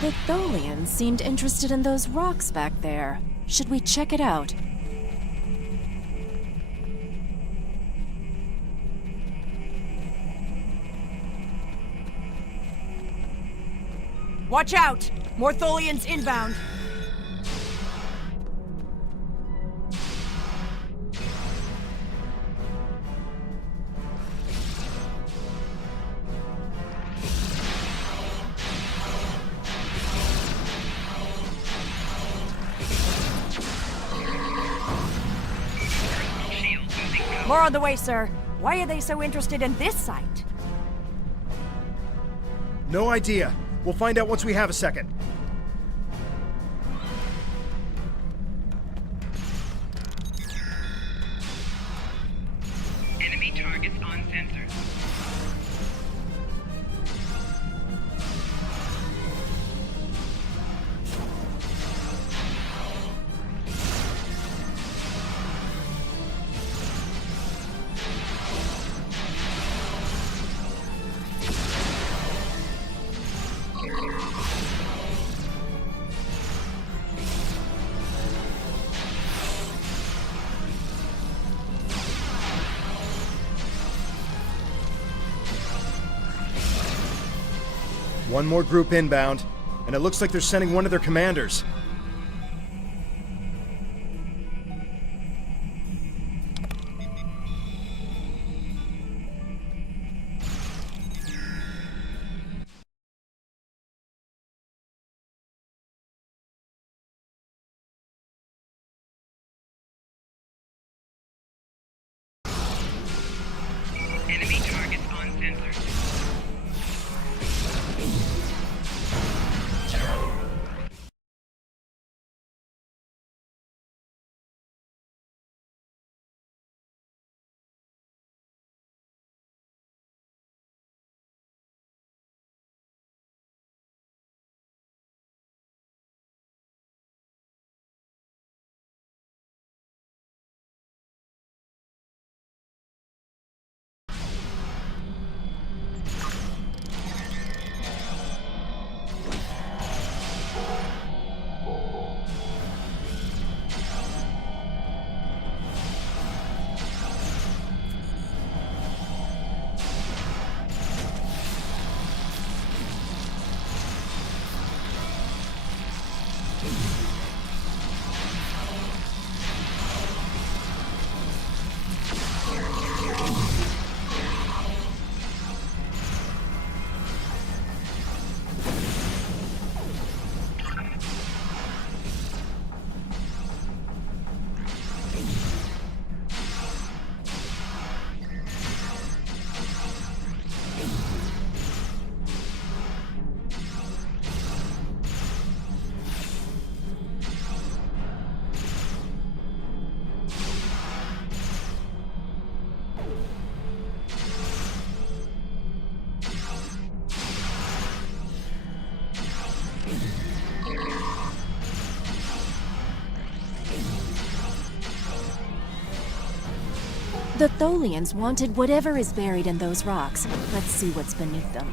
The Tholians seemed interested in those rocks back there. Should we check it out? Watch out! More Tholians inbound! More on the way, sir. Why are they so interested in this site? No idea. We'll find out once we have a second. Enemy targets on sensor. One more group inbound, and it looks like they're sending one of their commanders. Enemy targets on sensor. The Tholians wanted whatever is buried in those rocks. Let's see what's beneath them.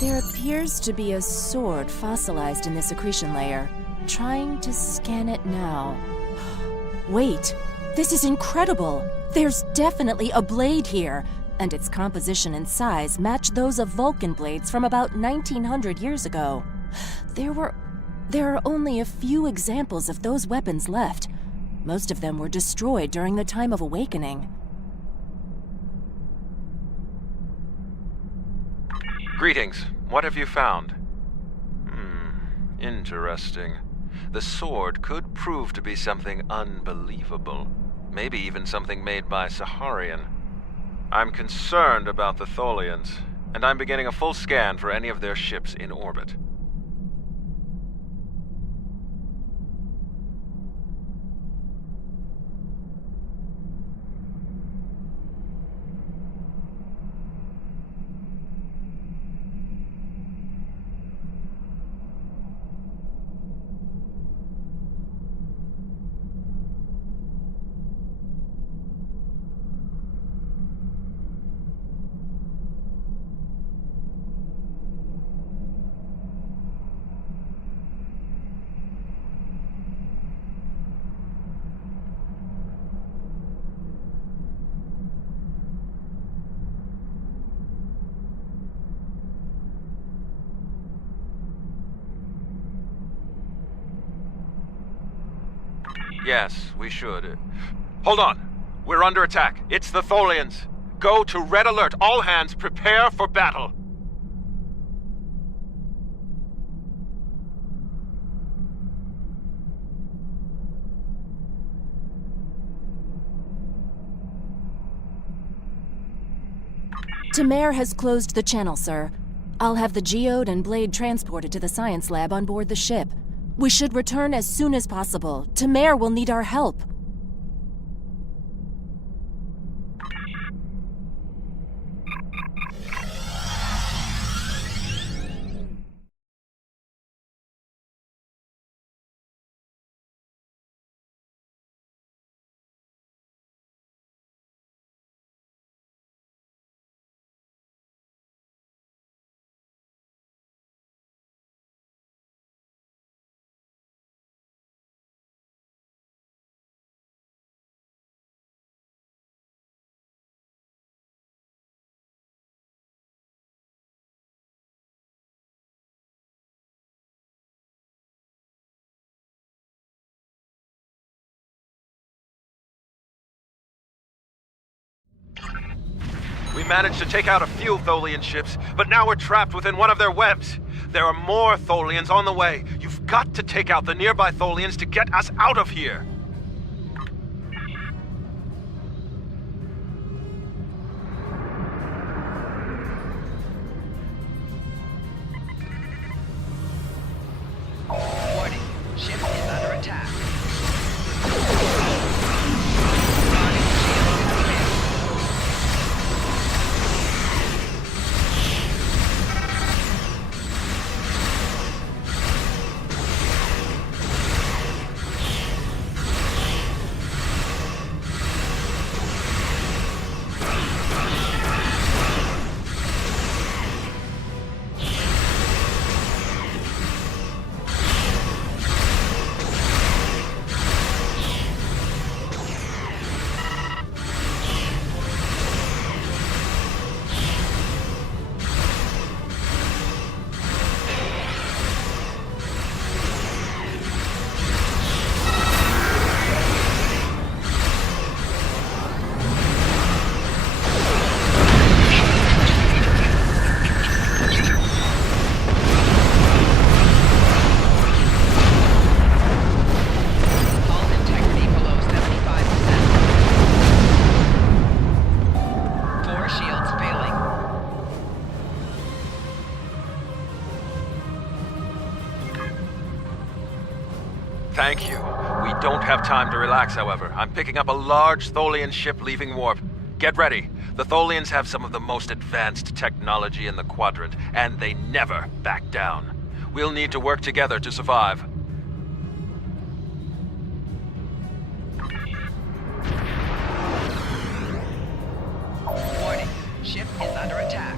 There appears to be a sword fossilized in this accretion layer. Trying to scan it now. Wait, this is incredible! There's definitely a blade here, and its composition and size match those of Vulcan blades from about 1900 years ago. There are only a few examples of those weapons left. Most of them were destroyed during the time of Awakening. Greetings. What have you found? Interesting. The sword could prove to be something unbelievable. Maybe even something made by Saharian. I'm concerned about the Tholians, and I'm beginning a full scan for any of their ships in orbit. Yes, we should. Hold on. We're under attack. It's the Tholians. Go to Red Alert. All hands, prepare for battle. Tamar has closed the channel, sir. I'll have the geode and blade transported to the science lab on board the ship. We should return as soon as possible. Tamar will need our help. We managed to take out a few Tholian ships, but now we're trapped within one of their webs. There are more Tholians on the way. You've got to take out the nearby Tholians to get us out of here. Warning. Ship is under attack. Thank you. We don't have time to relax, however. I'm picking up a large Tholian ship leaving warp. Get ready. The Tholians have some of the most advanced technology in the quadrant, and they never back down. We'll need to work together to survive. Warning. Ship is under attack.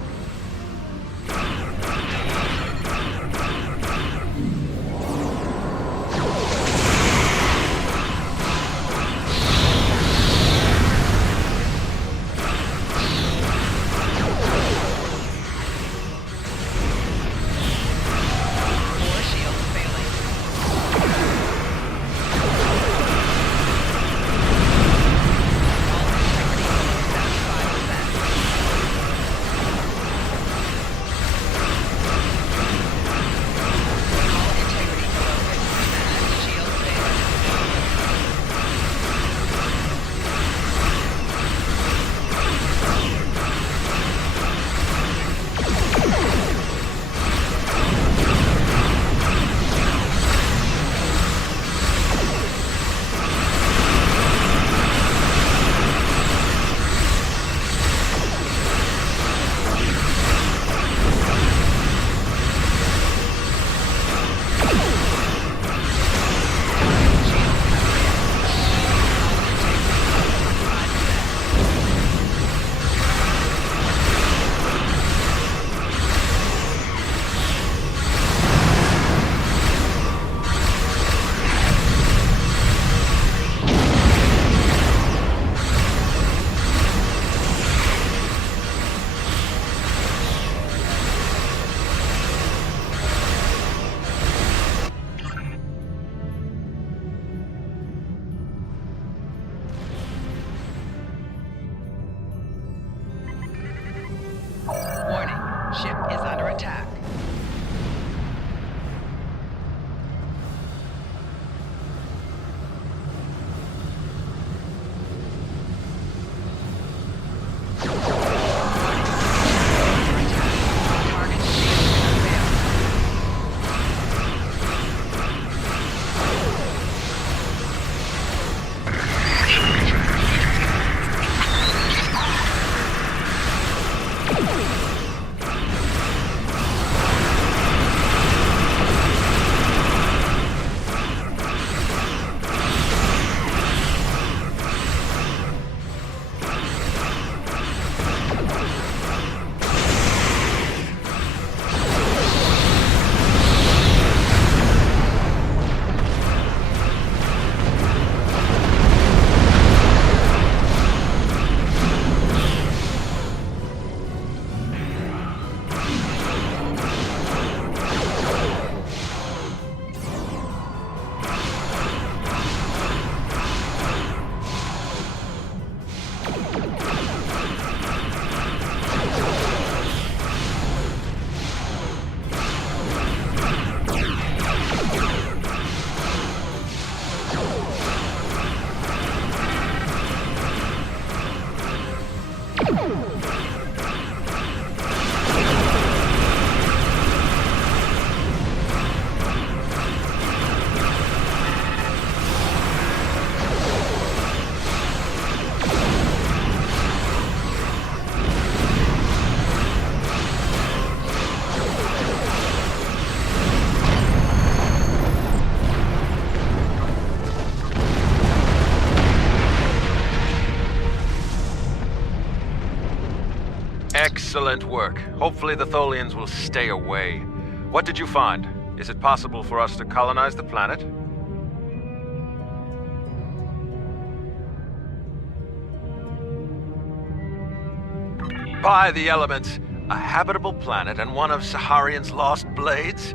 Excellent work. Hopefully the Tholians will stay away. What did you find? Is it possible for us to colonize the planet? By the elements, a habitable planet and one of Saharian's lost blades?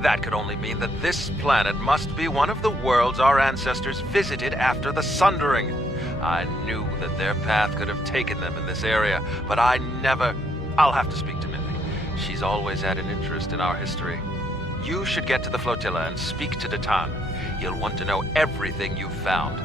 That could only mean that this planet must be one of the worlds our ancestors visited after the Sundering. I knew that their path could have taken them in this area, but I never... I'll have to speak to Mindy. She's always had an interest in our history. You should get to the flotilla and speak to Datan. He'll want to know everything you've found.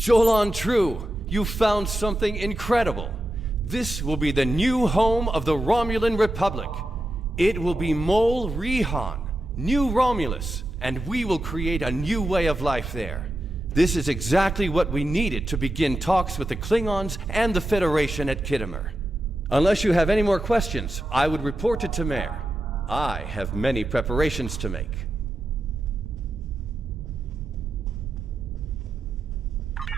Jolan True, you found something incredible. This will be the new home of the Romulan Republic. It will be Mol Rihan, New Romulus, and we will create a new way of life there. This is exactly what we needed to begin talks with the Klingons and the Federation at Khitomer. Unless you have any more questions, I would report to Tamer. I have many preparations to make.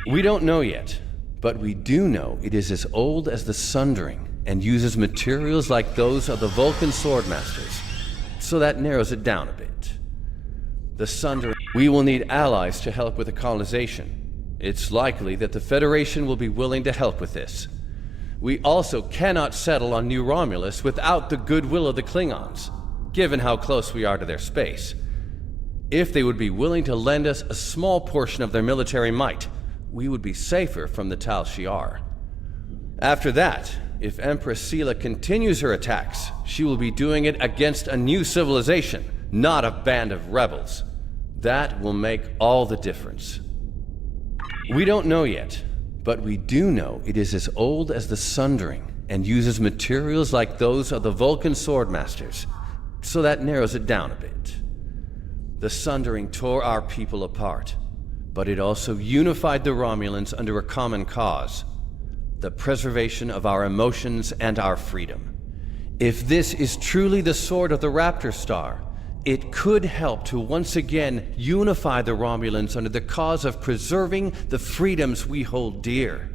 We don't know yet, but we do know it is as old as the Sundering and uses materials like those of the Vulcan Swordmasters, so that narrows it down a bit. The Sundering... We will need allies to help with the colonization. It's likely that the Federation will be willing to help with this. We also cannot settle on New Romulus without the goodwill of the Klingons, given how close we are to their space. If they would be willing to lend us a small portion of their military might, we would be safer from the Tal Shiar. After that, if Empress Sela continues her attacks, she will be doing it against a new civilization, not a band of rebels. That will make all the difference. We don't know yet, but we do know it is as old as the Sundering and uses materials like those of the Vulcan Swordmasters, so that narrows it down a bit. The Sundering tore our people apart, but it also unified the Romulans under a common cause: the preservation of our emotions and our freedom. If this is truly the sword of the Raptor Star, it could help to once again unify the Romulans under the cause of preserving the freedoms we hold dear.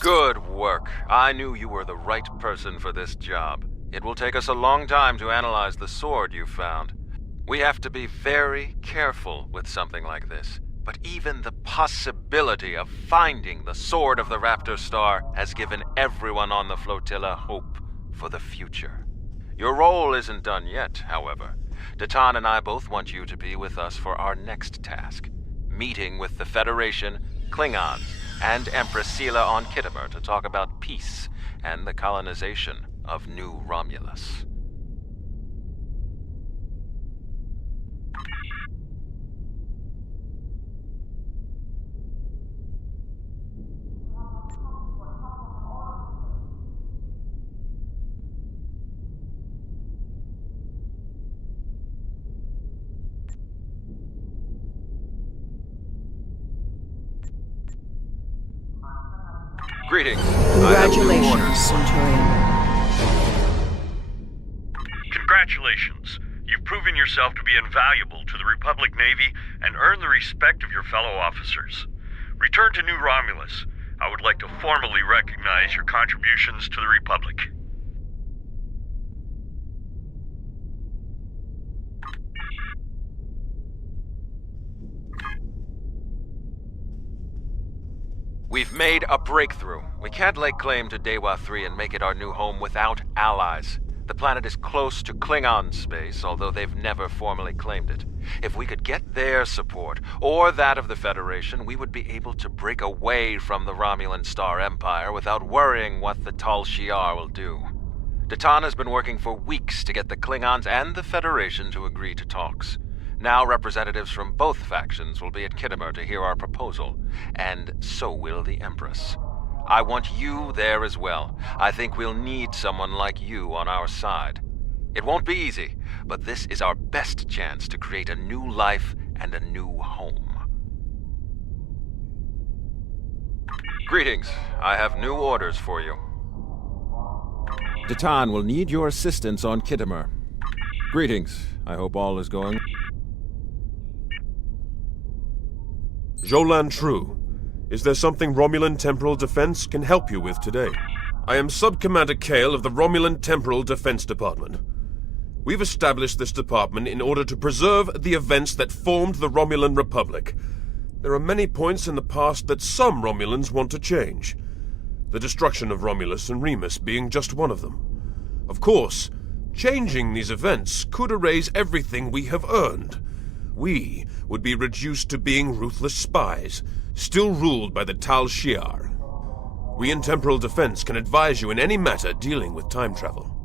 Good work. I knew you were the right person for this job. It will take us a long time to analyze the sword you found. We have to be very careful with something like this. But even the possibility of finding the Sword of the Raptor Star has given everyone on the flotilla hope for the future. Your role isn't done yet, however. Datan and I both want you to be with us for our next task, meeting with the Federation, Klingons, and Empress Sela on Khitomer to talk about peace and the colonization of New Romulus. Greetings. Congratulations, Centurion. Congratulations. You've proven yourself to be invaluable to the Republic Navy and earned the respect of your fellow officers. Return to New Romulus. I would like to formally recognize your contributions to the Republic. We've made a breakthrough. We can't lay claim to Dewa 3 and make it our new home without allies. The planet is close to Klingon space, although they've never formally claimed it. If we could get their support, or that of the Federation, we would be able to break away from the Romulan Star Empire without worrying what the Tal Shiar will do. Datan has been working for weeks to get the Klingons and the Federation to agree to talks. Now representatives from both factions will be at Khitomer to hear our proposal, and so will the Empress. I want you there as well. I think we'll need someone like you on our side. It won't be easy, but this is our best chance to create a new life and a new home. Greetings. I have new orders for you. Datan will need your assistance on Khitomer. Greetings. I hope all is going... Jolan True, is there something Romulan Temporal Defense can help you with today? I am Sub-Commander Kale of the Romulan Temporal Defense Department. We've established this department in order to preserve the events that formed the Romulan Republic. There are many points in the past that some Romulans want to change. The destruction of Romulus and Remus being just one of them. Of course, changing these events could erase everything we have earned. We would be reduced to being ruthless spies, still ruled by the Tal Shiar. We in Temporal Defense can advise you in any matter dealing with time travel.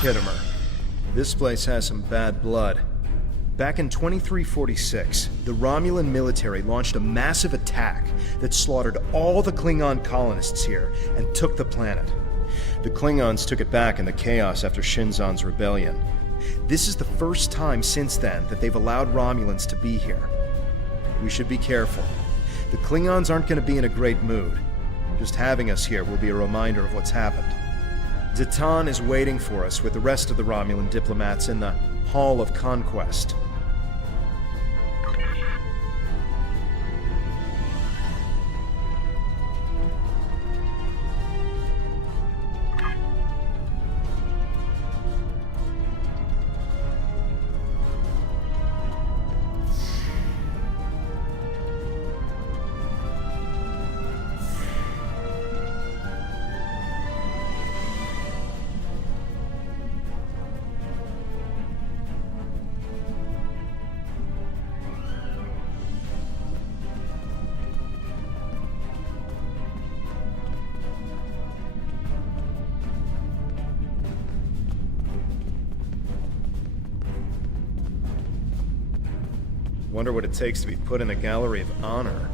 Kittimer. This place has some bad blood. Back in 2346, the Romulan military launched a massive attack that slaughtered all the Klingon colonists here and took the planet. The Klingons took it back in the chaos after Shinzon's rebellion. This is the first time since then that they've allowed Romulans to be here. We should be careful. The Klingons aren't going to be in a great mood. Just having us here will be a reminder of what's happened. Zatan is waiting for us with the rest of the Romulan diplomats in the Hall of Conquest. Wonder what it takes to be put in a gallery of honor.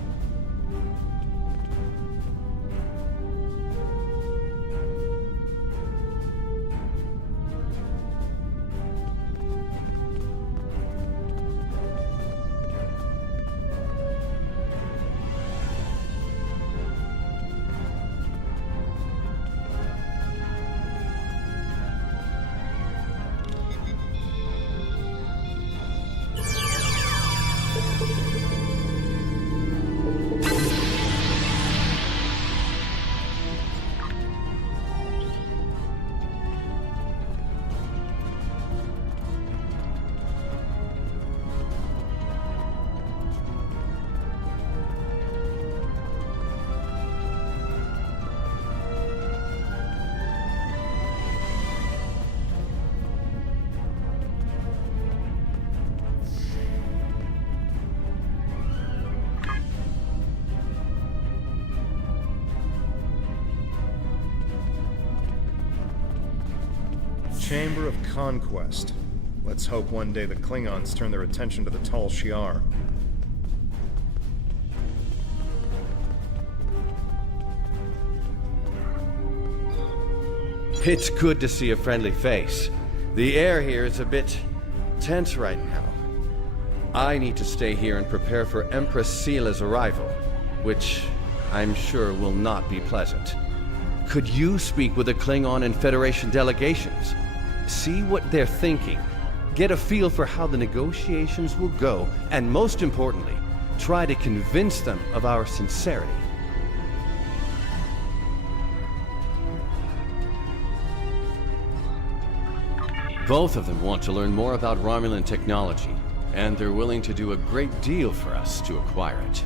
Chamber of Conquest. Let's hope one day the Klingons turn their attention to the Tal Shiar. It's good to see a friendly face. The air here is a bit tense right now. I need to stay here and prepare for Empress Seela's arrival, which I'm sure will not be pleasant. Could you speak with the Klingon and Federation delegations? See what they're thinking. Get a feel for how the negotiations will go, and most importantly, try to convince them of our sincerity. Both of them want to learn more about Romulan technology, and they're willing to do a great deal for us to acquire it.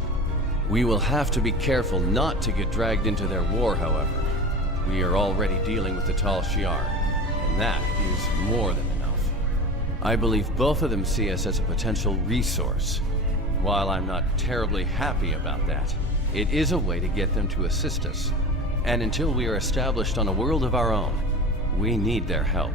We will have to be careful not to get dragged into their war, however. We are already dealing with the Tal Shiar, and that is more than enough. I believe both of them see us as a potential resource. While I'm not terribly happy about that, it is a way to get them to assist us. And until we are established on a world of our own, we need their help.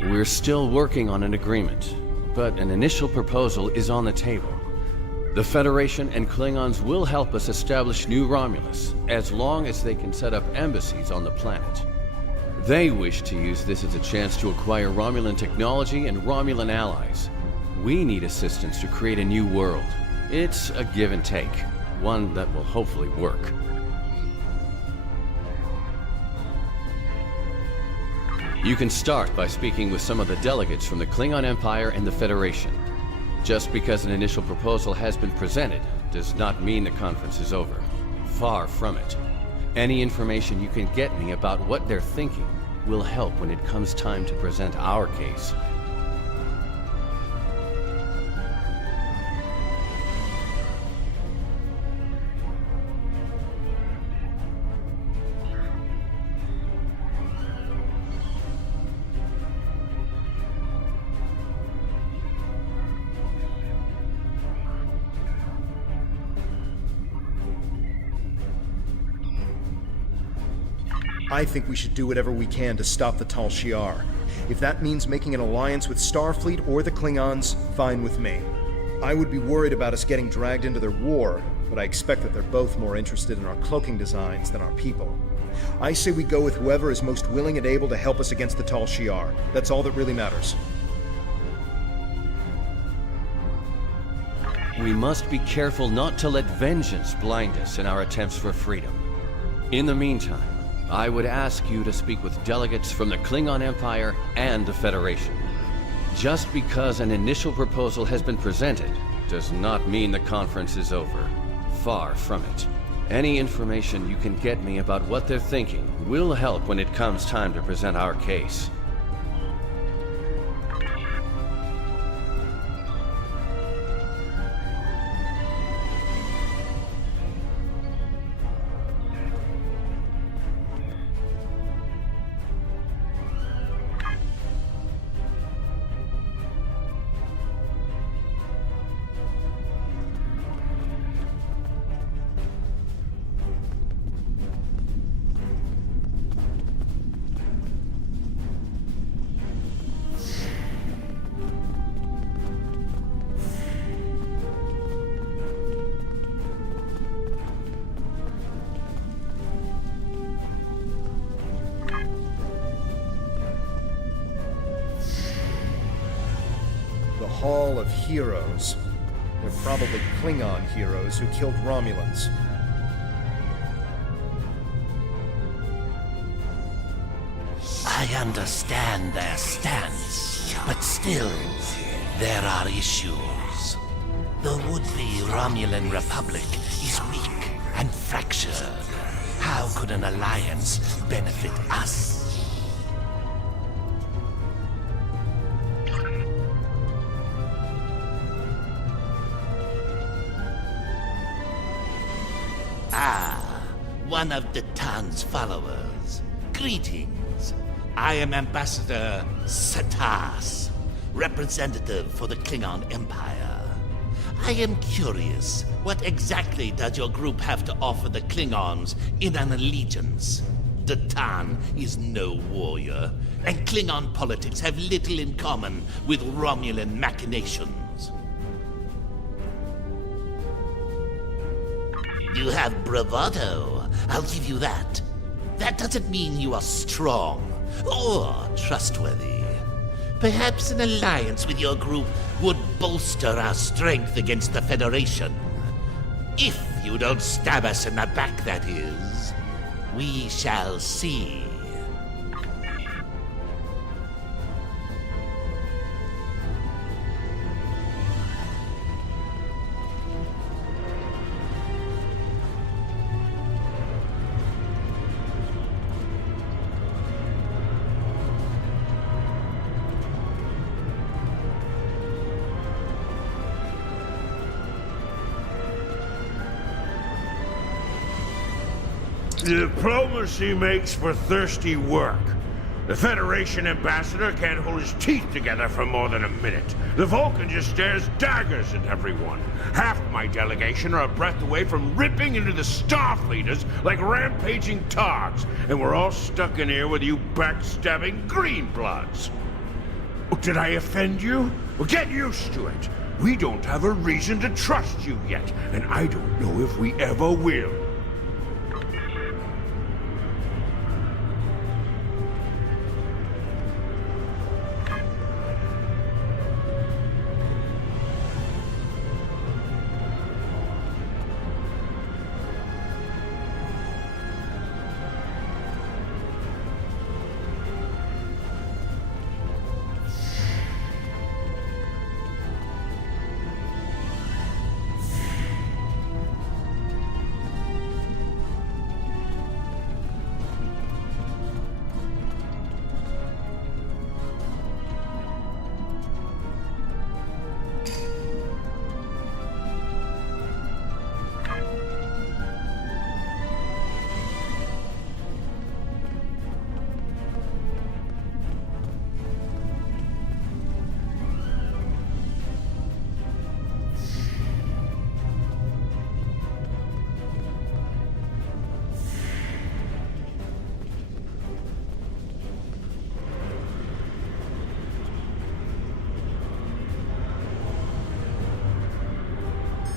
We're still working on an agreement, but an initial proposal is on the table. The Federation and Klingons will help us establish New Romulus, as long as they can set up embassies on the planet. They wish to use this as a chance to acquire Romulan technology and Romulan allies. We need assistance to create a new world. It's a give and take, one that will hopefully work. You can start by speaking with some of the delegates from the Klingon Empire and the Federation. Just because an initial proposal has been presented does not mean the conference is over. Far from it. Any information you can get me about what they're thinking will help when it comes time to present our case. I think we should do whatever we can to stop the Tal Shiar. If that means making an alliance with Starfleet or the Klingons, fine with me. I would be worried about us getting dragged into their war, but I expect that they're both more interested in our cloaking designs than our people. I say we go with whoever is most willing and able to help us against the Tal Shiar. That's all that really matters. We must be careful not to let vengeance blind us in our attempts for freedom. In the meantime, I would ask you to speak with delegates from the Klingon Empire and the Federation. Just because an initial proposal has been presented does not mean the conference is over. Far from it. Any information you can get me about what they're thinking will help when it comes time to present our case. Hall of Heroes. They're probably Klingon heroes who killed Romulans. I understand their stance, but still, there are issues. The would-be Romulan Republic is weak and fractured. How could an alliance benefit us? One of Datan's followers. Greetings. I am Ambassador Satas, representative for the Klingon Empire. I am curious, what exactly does your group have to offer the Klingons in an allegiance? Datan is no warrior, and Klingon politics have little in common with Romulan machinations. You have bravado, I'll give you that. That doesn't mean you are strong or trustworthy. Perhaps an alliance with your group would bolster our strength against the Federation. If you don't stab us in the back, that is. We shall see. Diplomacy makes for thirsty work. The Federation ambassador can't hold his teeth together for more than a minute. The Vulcan just stares daggers at everyone. Half my delegation are a breath away from ripping into the Starfleeters like rampaging togs, and we're all stuck in here with you backstabbing greenbloods. Oh, did I offend you? Well, get used to it. We don't have a reason to trust you yet, and I don't know if we ever will.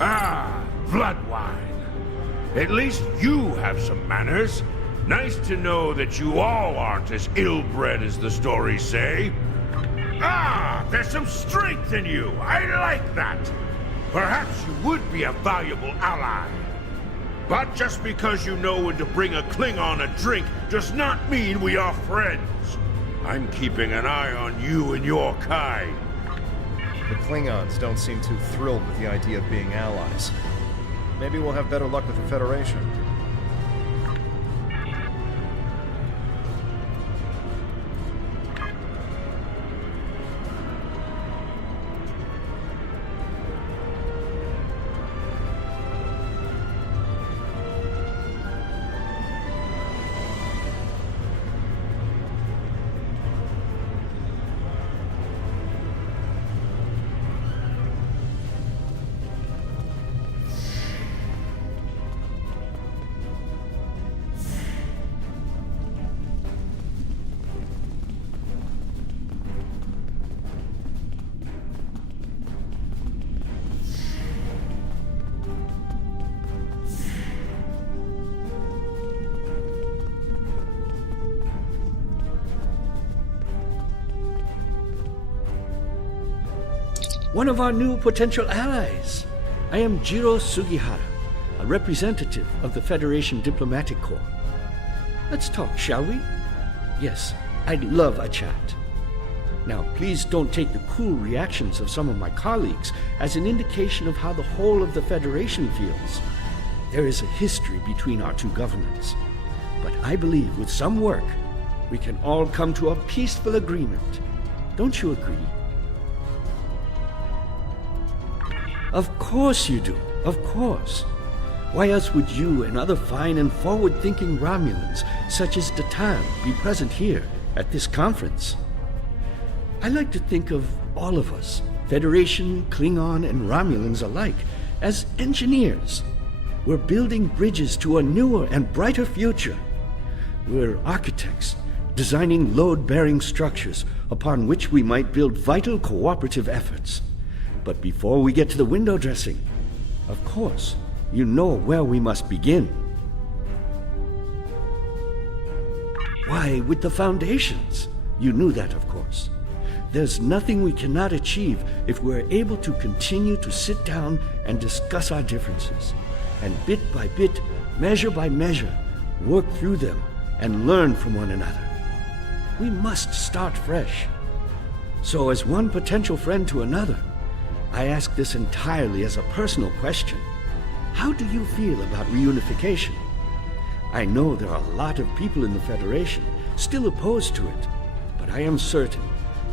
Ah, Bloodwine. At least you have some manners. Nice to know that you all aren't as ill-bred as the stories say. Ah, there's some strength in you. I like that. Perhaps you would be a valuable ally. But just because you know when to bring a Klingon a drink does not mean we are friends. I'm keeping an eye on you and your kind. The Klingons don't seem too thrilled with the idea of being allies. Maybe we'll have better luck with the Federation. One of our new potential allies. I am Jiro Sugihara, a representative of the Federation Diplomatic Corps. Let's talk, shall we? Yes, I'd love a chat. Now, please don't take the cool reactions of some of my colleagues as an indication of how the whole of the Federation feels. There is a history between our two governments. But I believe with some work, we can all come to a peaceful agreement. Don't you agree? Of course you do, of course. Why else would you and other fine and forward-thinking Romulans, such as Datan, be present here at this conference? I like to think of all of us, Federation, Klingon, and Romulans alike, as engineers. We're building bridges to a newer and brighter future. We're architects, designing load-bearing structures upon which we might build vital cooperative efforts. But before we get to the window dressing, of course, you know where we must begin. Why, with the foundations. You knew that, of course. There's nothing we cannot achieve if we're able to continue to sit down and discuss our differences, and bit by bit, measure by measure, work through them and learn from one another. We must start fresh. So as one potential friend to another, I ask this entirely as a personal question. How do you feel about reunification? I know there are a lot of people in the Federation still opposed to it, but I am certain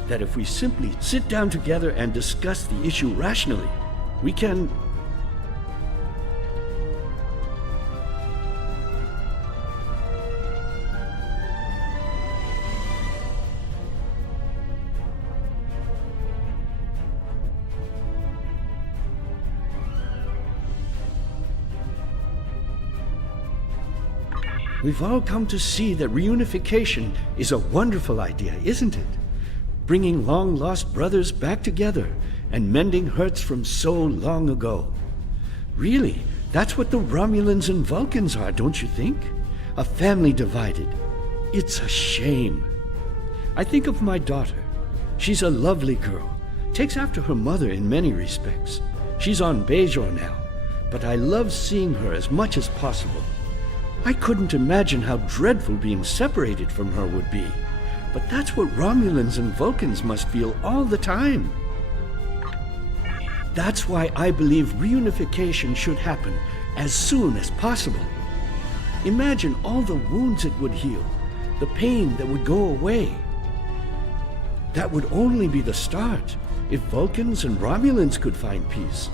that if we simply sit down together and discuss the issue rationally, we can... We've all come to see that reunification is a wonderful idea, isn't it? Bringing long-lost brothers back together and mending hurts from so long ago. Really, that's what the Romulans and Vulcans are, don't you think? A family divided. It's a shame. I think of my daughter. She's a lovely girl, takes after her mother in many respects. She's on Bajor now, but I love seeing her as much as possible. I couldn't imagine how dreadful being separated from her would be. But that's what Romulans and Vulcans must feel all the time. That's why I believe reunification should happen as soon as possible. Imagine all the wounds it would heal, the pain that would go away. That would only be the start. If Vulcans and Romulans could find peace,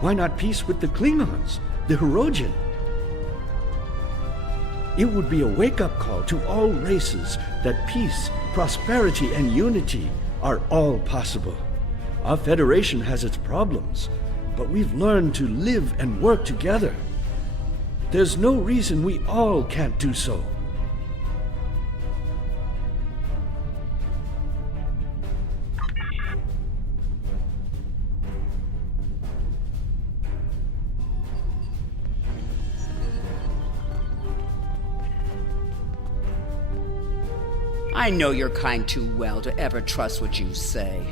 why not peace with the Klingons, the Hirogen? It would be a wake-up call to all races that peace, prosperity, and unity are all possible. Our Federation has its problems, but we've learned to live and work together. There's no reason we all can't do so. I know your kind too well to ever trust what you say.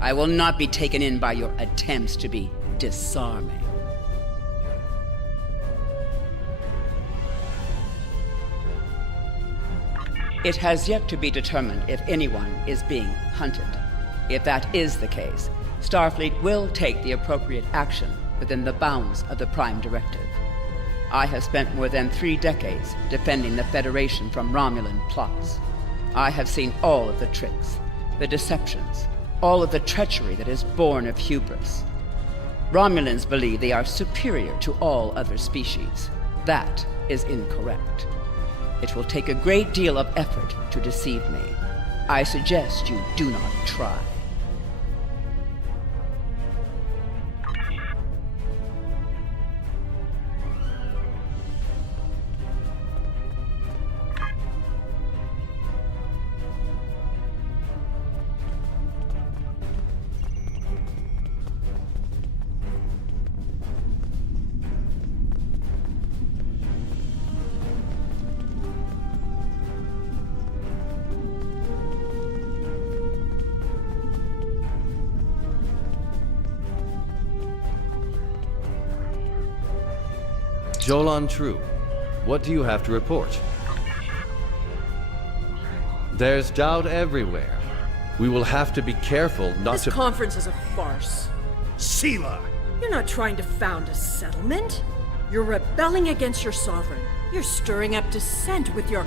I will not be taken in by your attempts to be disarming. It has yet to be determined if anyone is being hunted. If that is the case, Starfleet will take the appropriate action within the bounds of the Prime Directive. I have spent more than 3 decades defending the Federation from Romulan plots. I have seen all of the tricks, the deceptions, all of the treachery that is born of hubris. Romulans believe they are superior to all other species. That is incorrect. It will take a great deal of effort to deceive me. I suggest you do not try. Jolan True, what do you have to report? There's doubt everywhere. We will have to be careful not to— This conference is a farce. Sela! You're not trying to found a settlement. You're rebelling against your sovereign. You're stirring up dissent with your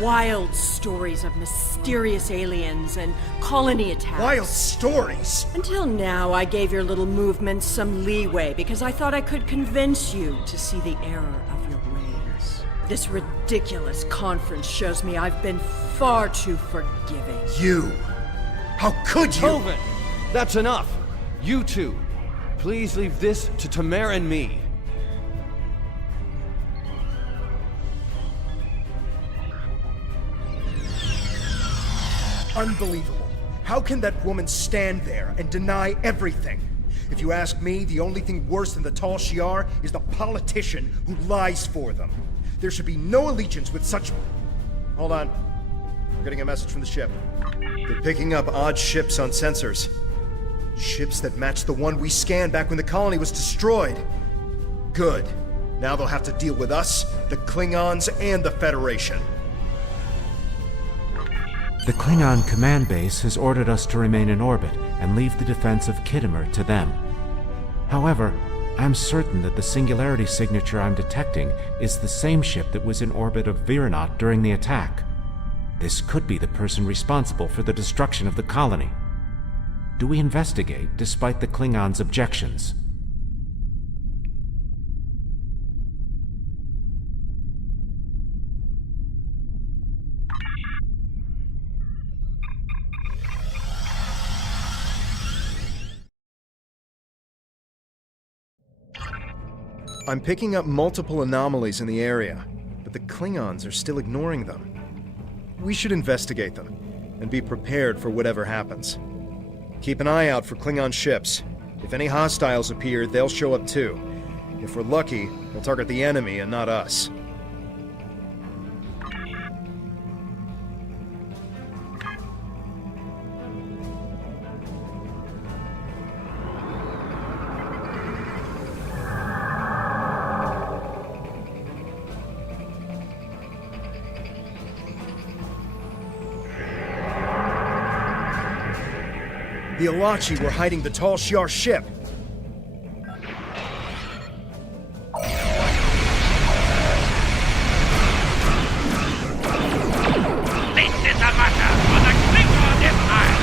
wild stories of mysterious aliens and colony attacks. Wild stories? Until now, I gave your little movement some leeway because I thought I could convince you to see the error of your ways. This ridiculous conference shows me I've been far too forgiving. You! How could you? Hovin! That's enough! You two, please leave this to Tamara and me. Unbelievable. How can that woman stand there and deny everything? If you ask me, the only thing worse than the Tal Shiar is the politician who lies for them. There should be no allegiance with such— Hold on. We're getting a message from the ship. They're picking up odd ships on sensors. Ships that match the one we scanned back when the colony was destroyed. Good. Now they'll have to deal with us, the Klingons, and the Federation. The Klingon command base has ordered us to remain in orbit and leave the defense of Khitomer to them. However, I'm certain that the singularity signature I'm detecting is the same ship that was in orbit of Viranot during the attack. This could be the person responsible for the destruction of the colony. Do we investigate despite the Klingons' objections? I'm picking up multiple anomalies in the area, but the Klingons are still ignoring them. We should investigate them, and be prepared for whatever happens. Keep an eye out for Klingon ships. If any hostiles appear, they'll show up too. If we're lucky, they'll target the enemy and not us. The Alachi were hiding the Tal Shiar ship. This is a matter for the Klingon Empire!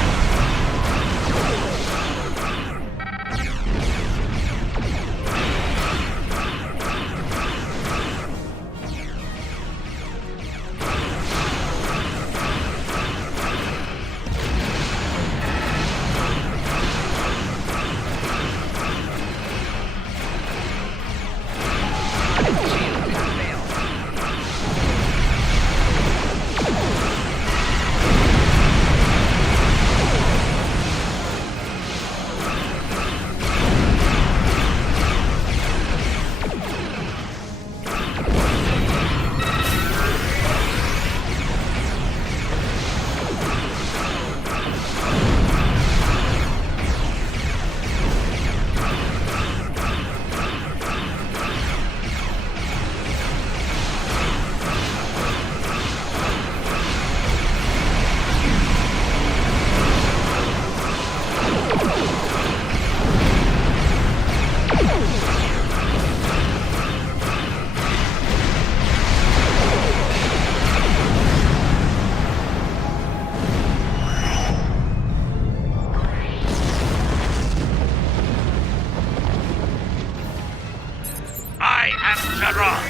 Gerard,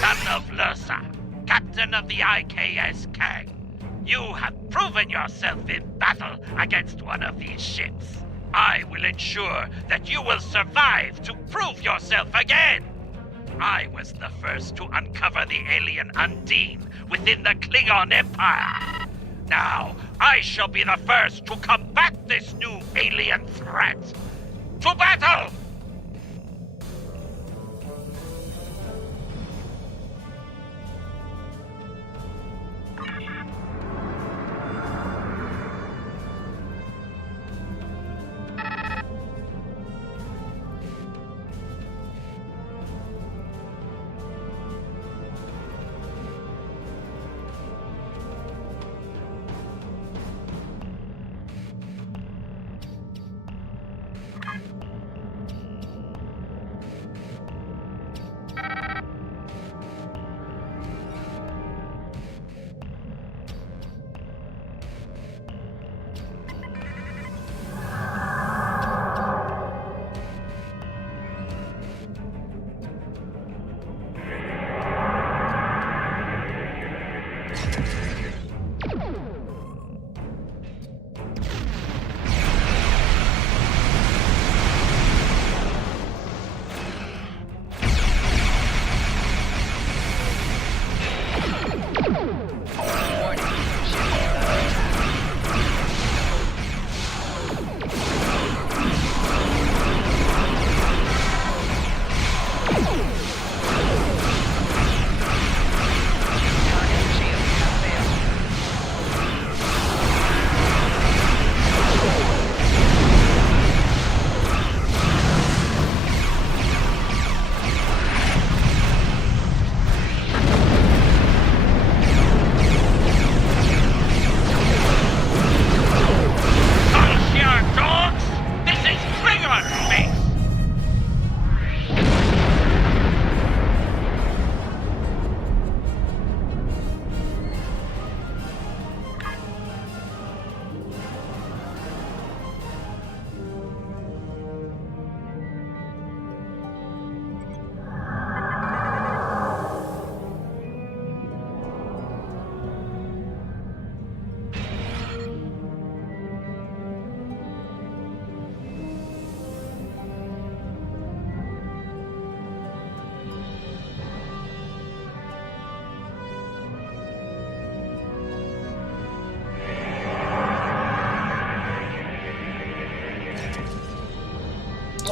son of Lursa, captain of the IKS Kang. You have proven yourself in battle against one of these ships. I will ensure that you will survive to prove yourself again. I was the first to uncover the alien Undine within the Klingon Empire. Now, I shall be the first to combat this new alien threat. To battle!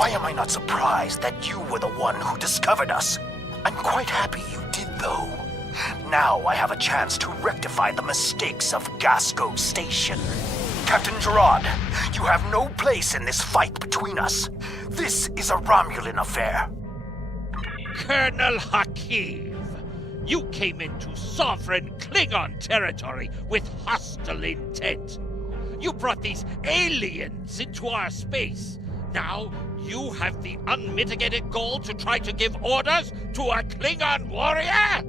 Why am I not surprised that you were the one who discovered us? I'm quite happy you did, though. Now I have a chance to rectify the mistakes of Gasco Station. Captain Gerard, you have no place in this fight between us. This is a Romulan affair. Colonel Hakiv, you came into sovereign Klingon territory with hostile intent. You brought these aliens into our space. Now, you have the unmitigated goal to try to give orders to a Klingon warrior?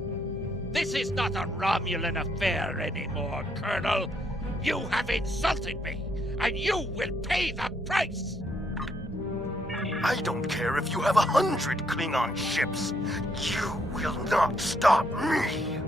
This is not a Romulan affair anymore, Colonel. You have insulted me, and you will pay the price! I don't care if you have 100 Klingon ships. You will not stop me!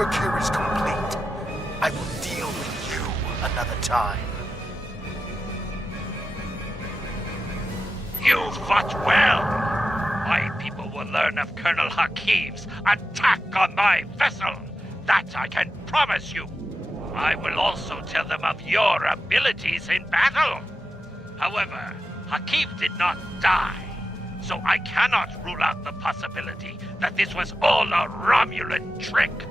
work here is complete. I will deal with you another time. You fought well. My people will learn of Colonel Hakiv's attack on my vessel. That I can promise you. I will also tell them of your abilities in battle. However, Hakiv did not die, so I cannot rule out the possibility that this was all a Romulan trick.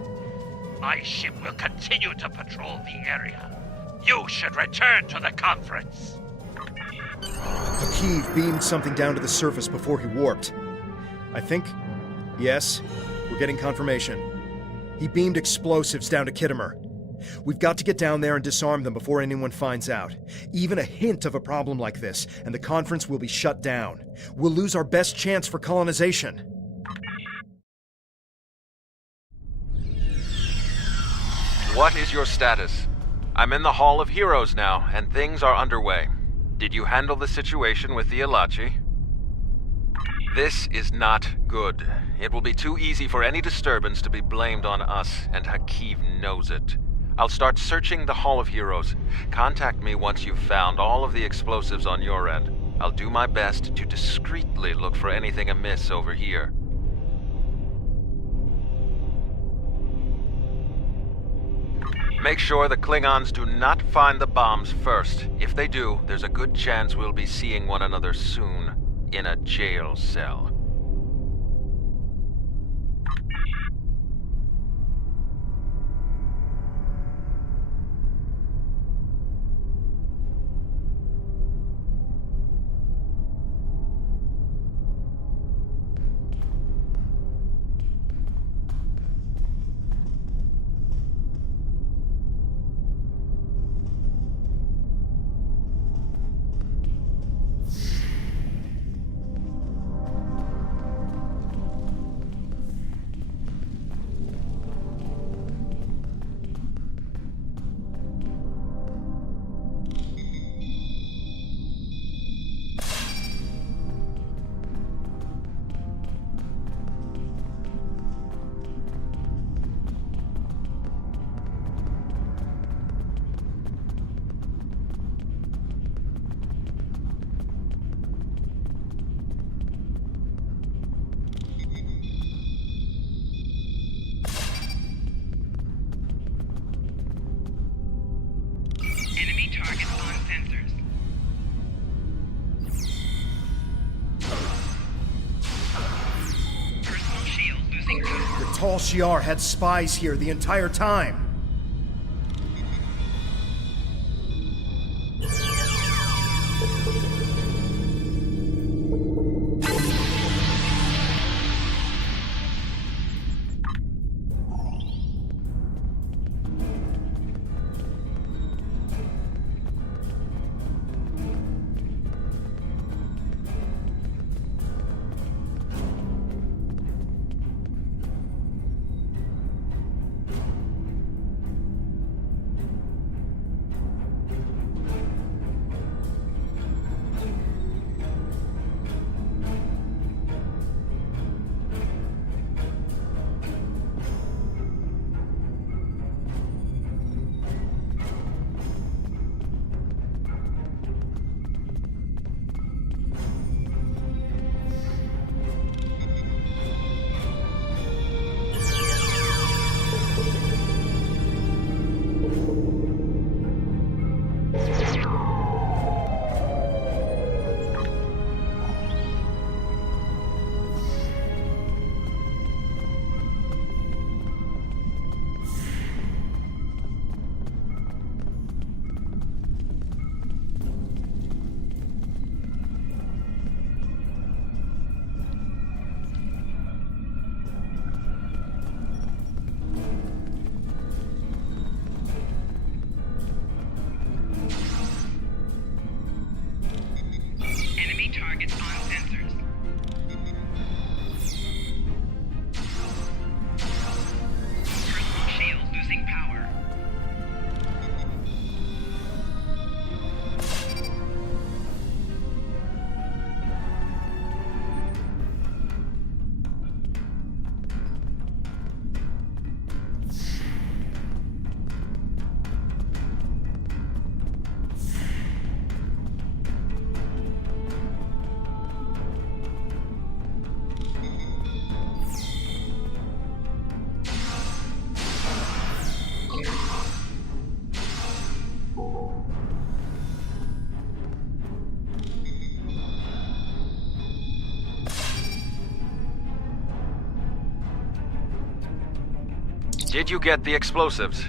My ship will continue to patrol the area. You should return to the conference. Hakiv beamed something down to the surface before he warped. I think... yes, we're getting confirmation. He beamed explosives down to Kittimer. We've got to get down there and disarm them before anyone finds out. Even a hint of a problem like this, and the conference will be shut down. We'll lose our best chance for colonization. What is your status? I'm in the Hall of Heroes now, and things are underway. Did you handle the situation with the Ilachi? This is not good. It will be too easy for any disturbance to be blamed on us, and Hakiv knows it. I'll start searching the Hall of Heroes. Contact me once you've found all of the explosives on your end. I'll do my best to discreetly look for anything amiss over here. Make sure the Klingons do not find the bombs first. If they do, there's a good chance we'll be seeing one another soon, in a jail cell. Enemy targets on sensors. Personal shield losing power. The Tal Shiar had spies here the entire time. Enemy targets on sensors. Personal shield losing power. Did you get the explosives?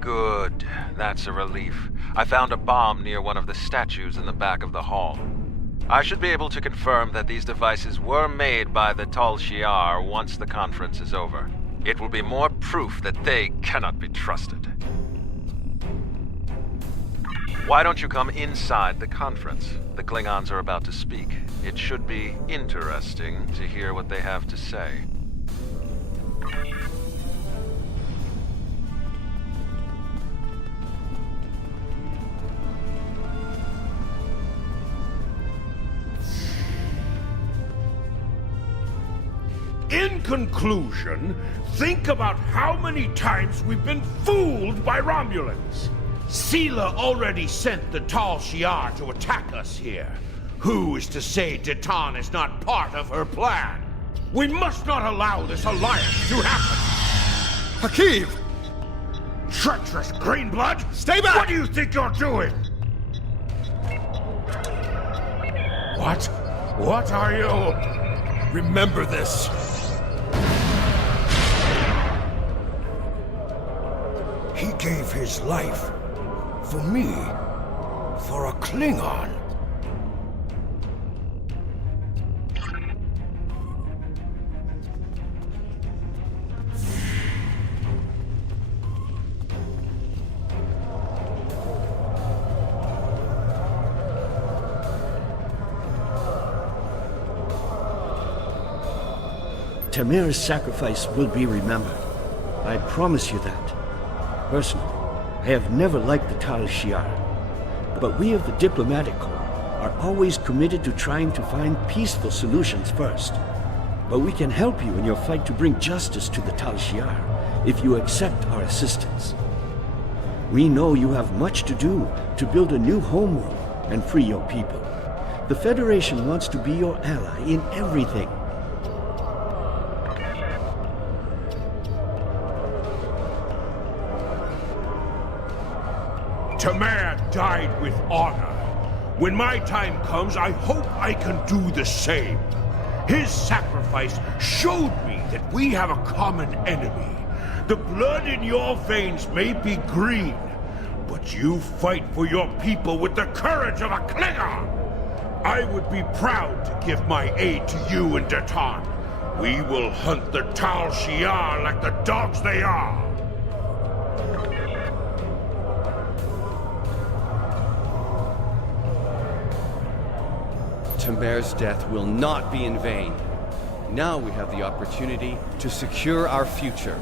Good. That's a relief. I found a bomb near one of the statues in the back of the hall. I should be able to confirm that these devices were made by the Tal Shiar once the conference is over. It will be more proof that they cannot be trusted. Why don't you come inside the conference? The Klingons are about to speak. It should be interesting to hear what they have to say. In conclusion, think about how many times we've been fooled by Romulans. Sela already sent the Tal Shiar to attack us here. Who is to say Detan is not part of her plan? We must not allow this alliance to happen. Hakiv! Treacherous Greenblood! Stay back! What do you think you're doing? What? What are you? Remember this. He gave his life for me, for a Klingon. Tamir's sacrifice will be remembered. I promise you that. Personally, I have never liked the Tal Shiar, but we of the Diplomatic Corps are always committed to trying to find peaceful solutions first. But we can help you in your fight to bring justice to the Tal Shiar if you accept our assistance. We know you have much to do to build a new homeworld and free your people. The Federation wants to be your ally in everything. Tamir died with honor. When my time comes, I hope I can do the same. His sacrifice showed me that we have a common enemy. The blood in your veins may be green, but you fight for your people with the courage of a Klingon. I would be proud to give my aid to you and Detan. We will hunt the Tal Shiar like the dogs they are. Tamir's death will not be in vain. Now we have the opportunity to secure our future.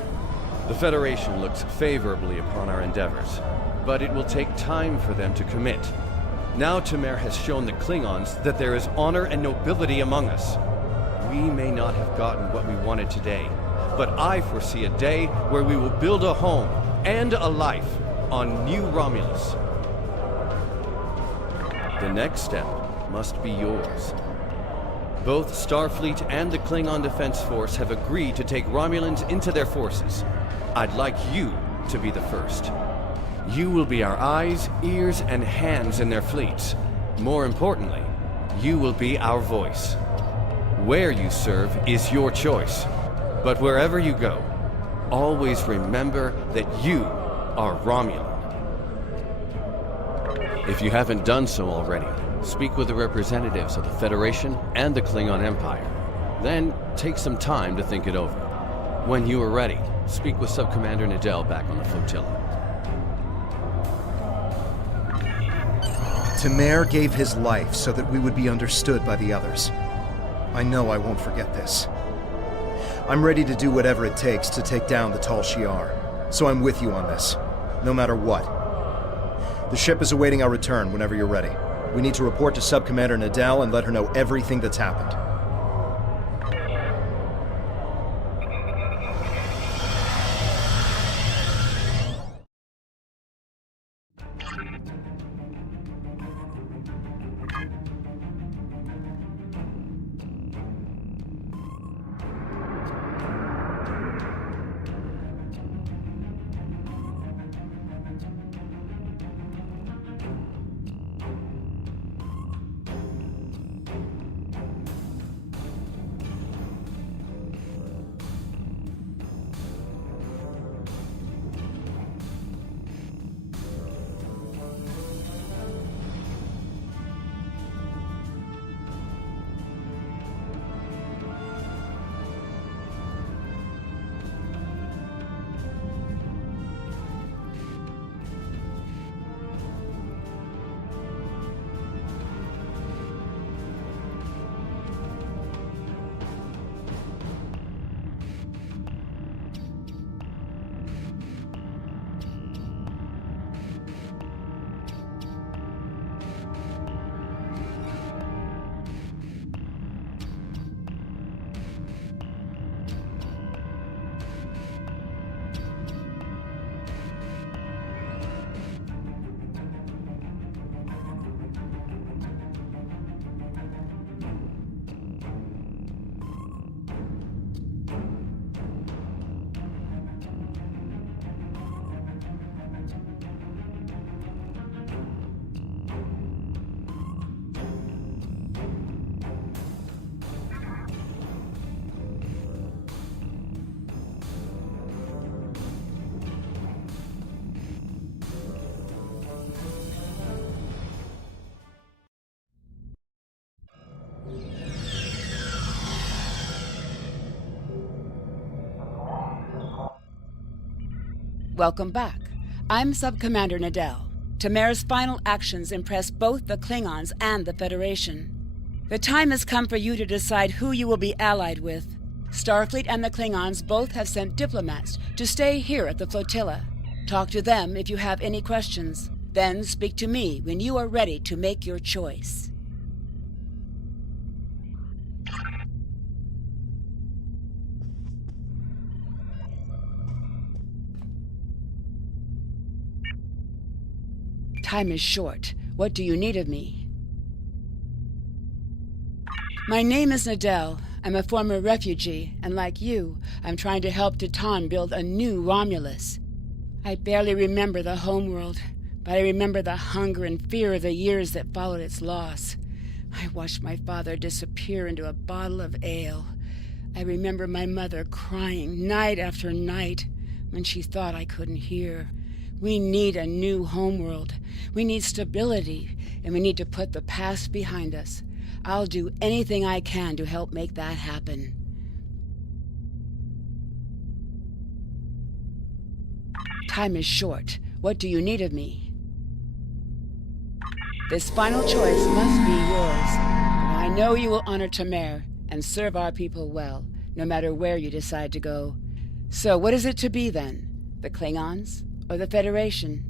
The Federation looks favorably upon our endeavors, but it will take time for them to commit. Now Tamir has shown the Klingons that there is honor and nobility among us. We may not have gotten what we wanted today, but I foresee a day where we will build a home and a life on New Romulus. The next step must be yours. Both Starfleet and the Klingon Defense Force have agreed to take Romulans into their forces. I'd like you to be the first. You will be our eyes, ears, and hands in their fleets. More importantly, you will be our voice. Where you serve is your choice. But wherever you go, always remember that you are Romulan. If you haven't done so already, speak with the representatives of the Federation and the Klingon Empire. Then take some time to think it over. When you are ready, speak with Subcommander Nadell back on the flotilla. Tamir gave his life so that we would be understood by the others. I know I won't forget this. I'm ready to do whatever it takes to take down the Tal Shiar, so I'm with you on this, no matter what. The ship is awaiting our return whenever you're ready. We need to report to Subcommander Nadell and let her know everything that's happened. Welcome back. I'm Sub-Commander Nadell. Tamer's final actions impress both the Klingons and the Federation. The time has come for you to decide who you will be allied with. Starfleet and the Klingons both have sent diplomats to stay here at the flotilla. Talk to them if you have any questions. Then speak to me when you are ready to make your choice. Time is short. What do you need of me? My name is Nadell. I'm a former refugee, and like you, I'm trying to help Titan build a new Romulus. I barely remember the homeworld, but I remember the hunger and fear of the years that followed its loss. I watched my father disappear into a bottle of ale. I remember my mother crying night after night when she thought I couldn't hear. We need a new homeworld. We need stability, and we need to put the past behind us. I'll do anything I can to help make that happen. Time is short. What do you need of me? This final choice must be yours, but I know you will honor Tamer and serve our people well, no matter where you decide to go. So what is it to be then? The Klingons or the Federation?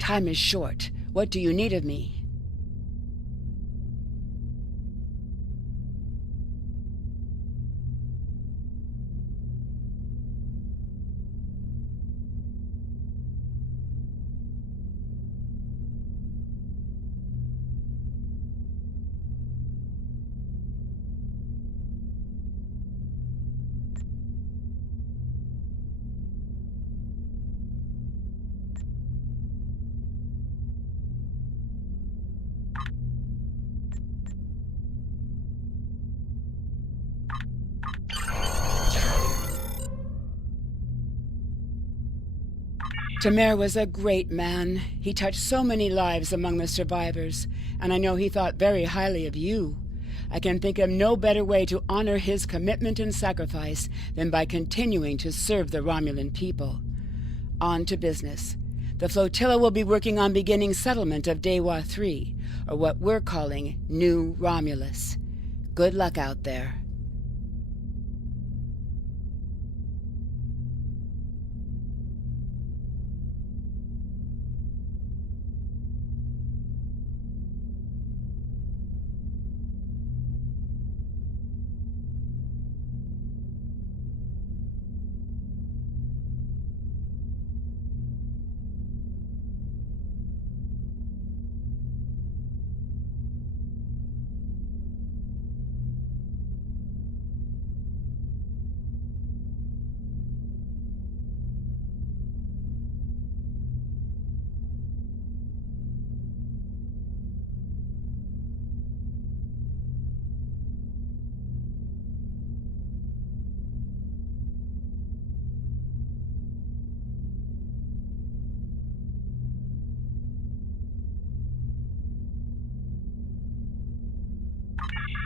Time is short. What do you need of me? Tamer was a great man. He touched so many lives among the survivors, and I know he thought very highly of you. I can think of no better way to honor his commitment and sacrifice than by continuing to serve the Romulan people. On to business. The flotilla will be working on beginning settlement of Dewa 3, or what we're calling New Romulus. Good luck out there.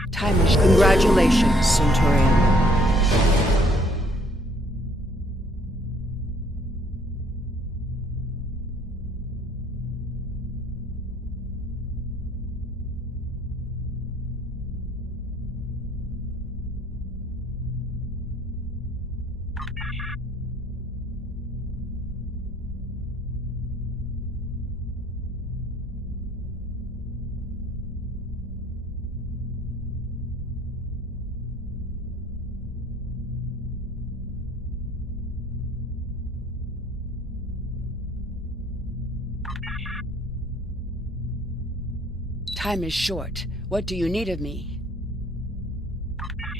Time is... Congratulations, Centurion. Time is short. What do you need of me?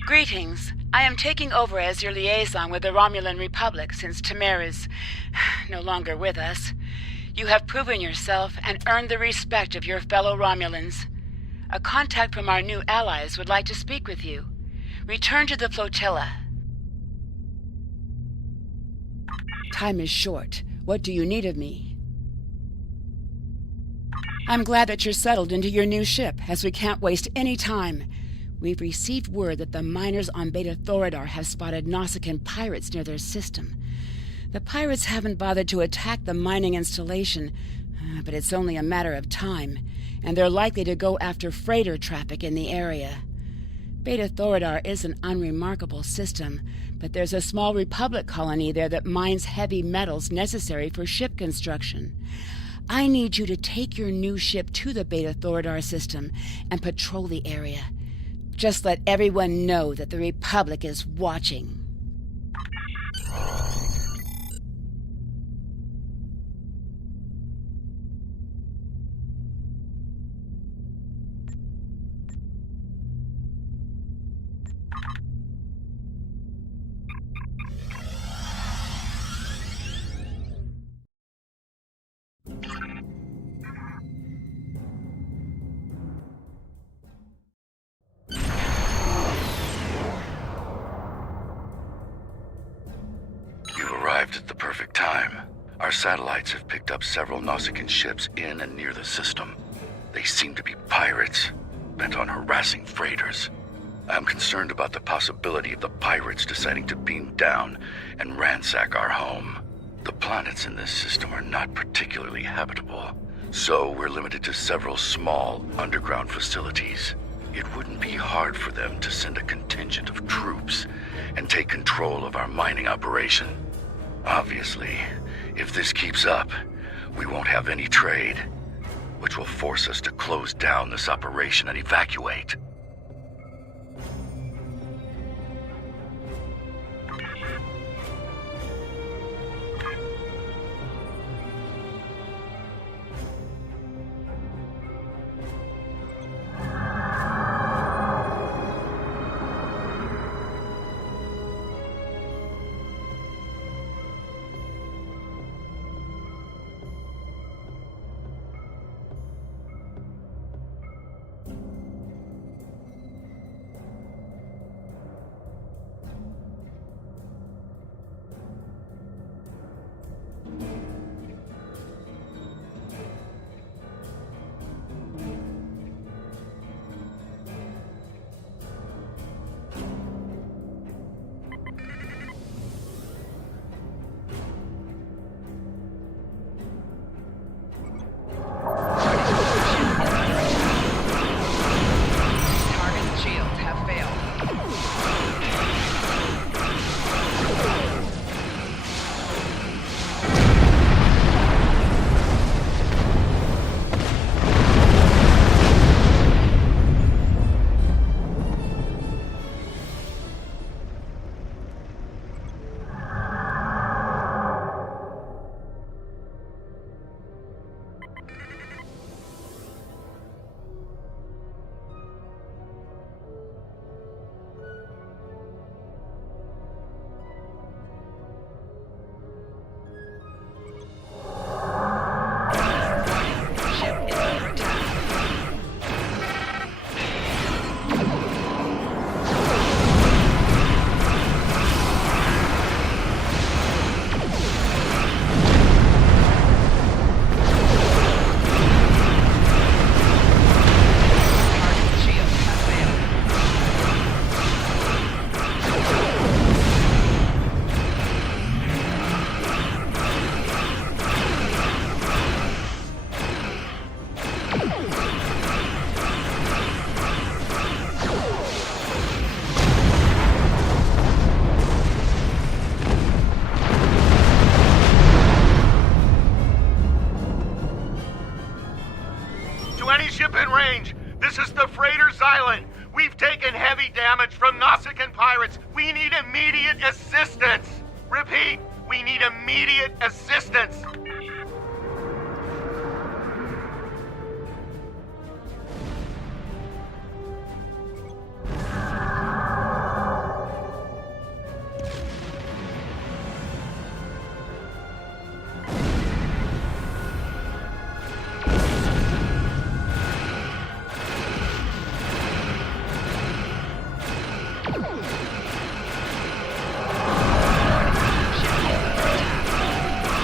Greetings. I am taking over as your liaison with the Romulan Republic since Tamer is no longer with us. You have proven yourself and earned the respect of your fellow Romulans. A contact from our new allies would like to speak with you. Return to the flotilla. Time is short. What do you need of me? I'm glad that you're settled into your new ship, as we can't waste any time. We've received word that the miners on Beta Thoradar have spotted Nausicaan pirates near their system. The pirates haven't bothered to attack the mining installation, but it's only a matter of time, and they're likely to go after freighter traffic in the area. Beta Thoradar is an unremarkable system, but there's a small Republic colony there that mines heavy metals necessary for ship construction. I need you to take your new ship to the Beta Thoradar system and patrol the area. Just let everyone know that the Republic is watching. At the perfect time. Our satellites have picked up several Nausicaan ships in and near the system. They seem to be pirates, bent on harassing freighters. I'm concerned about the possibility of the pirates deciding to beam down and ransack our home. The planets in this system are not particularly habitable, so we're limited to several small underground facilities. It wouldn't be hard for them to send a contingent of troops and take control of our mining operation. Obviously, if this keeps up, we won't have any trade, which will force us to close down this operation and evacuate. heavy damage from Nausicaan pirates. We need immediate assistance. Repeat, we need immediate assistance.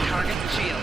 Target the shield.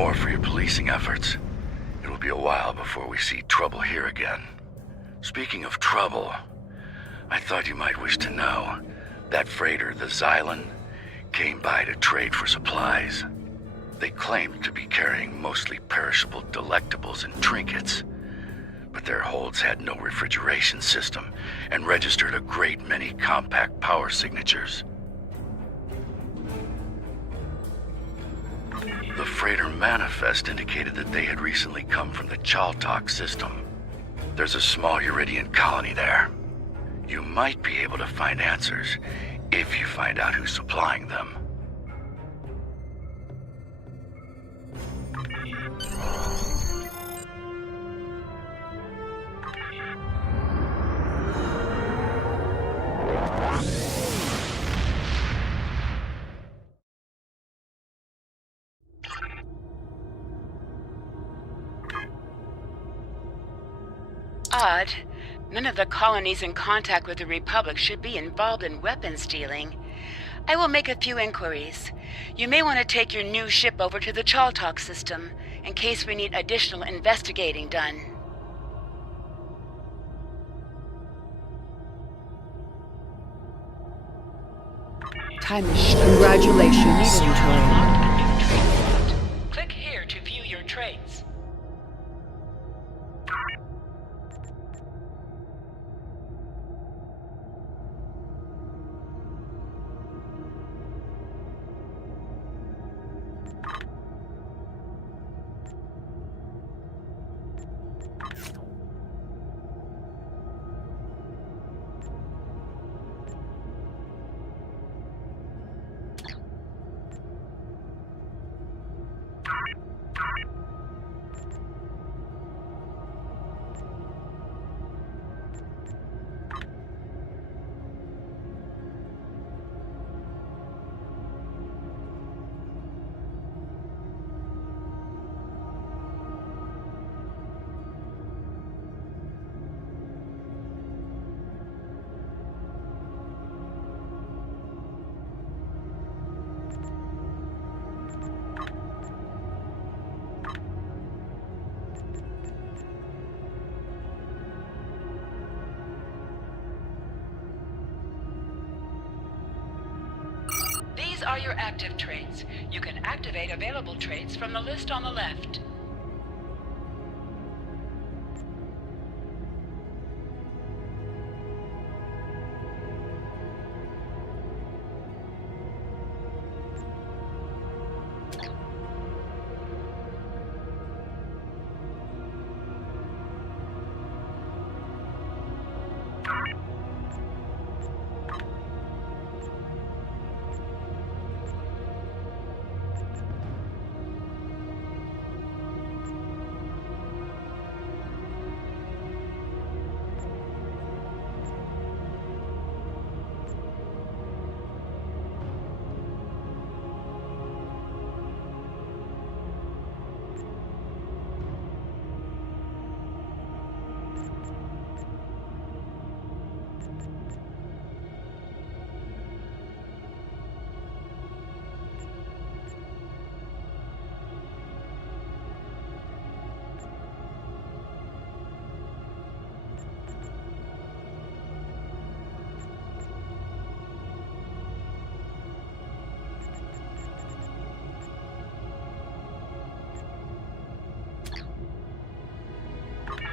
more for your policing efforts. It'll be a while before we see trouble here again. Speaking of trouble, I thought you might wish to know that freighter, the Xylan, came by to trade for supplies. They claimed to be carrying mostly perishable delectables and trinkets, but their holds had no refrigeration system and registered a great many compact power signatures. The freighter manifest indicated that they had recently come from the Chaltok system. There's a small Uridian colony there. You might be able to find answers if you find out who's supplying them. Odd. None of the colonies in contact with the Republic should be involved in weapons dealing. I will make a few inquiries. You may want to take your new ship over to the Chaltok system, in case we need additional investigating done. Time is short. Congratulations, Centurion. Click here to view your traits. These are your active traits. You can activate available traits from the list on the left.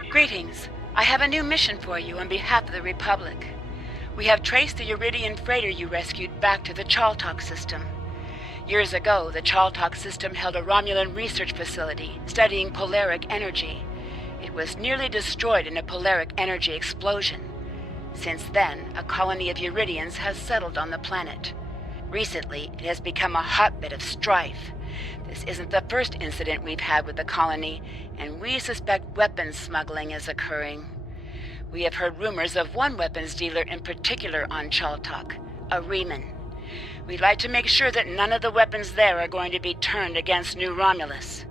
Greetings. I have a new mission for you on behalf of the Republic. We have traced the Uridian freighter you rescued back to the Chaltok system. Years ago, the Chaltok system held a Romulan research facility studying polaric energy. It was nearly destroyed in a polaric energy explosion. Since then, a colony of Uridians has settled on the planet. Recently, it has become a hotbed of strife. This isn't the first incident we've had with the colony, and we suspect weapons smuggling is occurring. We have heard rumors of one weapons dealer in particular on Chaltok, a Reman. We'd like to make sure that none of the weapons there are going to be turned against New Romulus.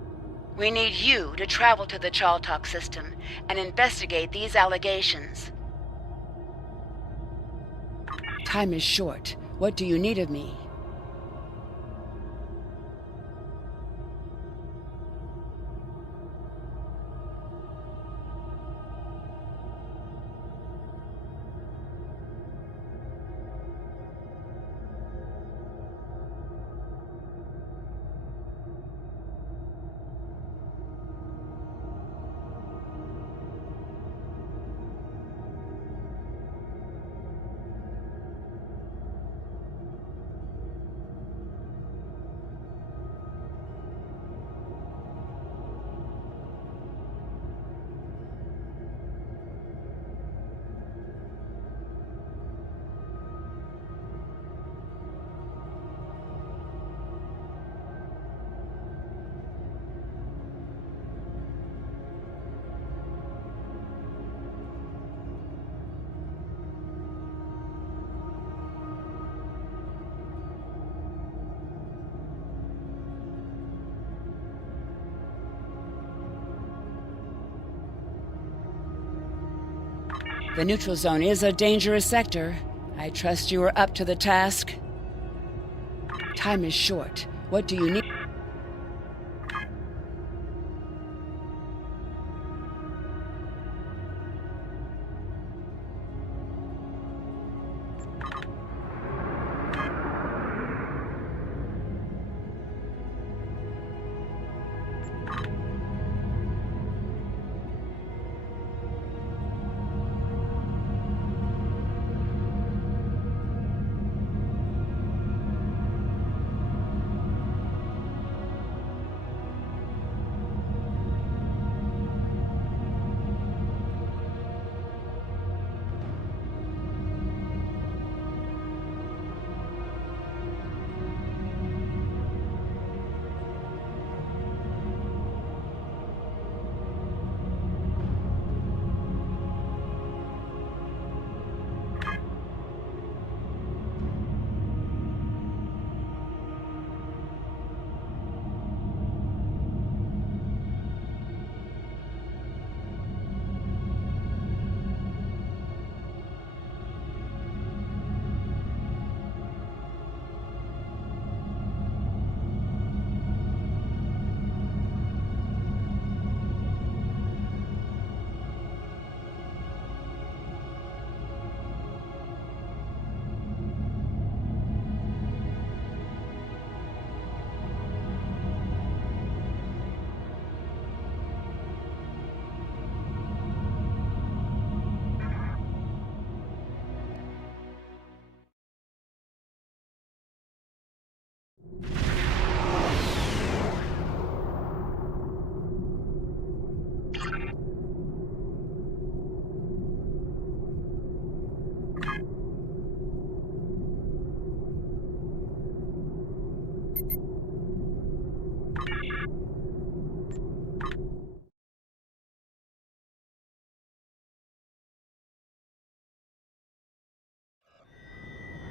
We need you to travel to the Chaltok system and investigate these allegations. Time is short. What do you need of me? What do you need of me? The neutral zone is a dangerous sector. I trust you are up to the task. Time is short. What do you need?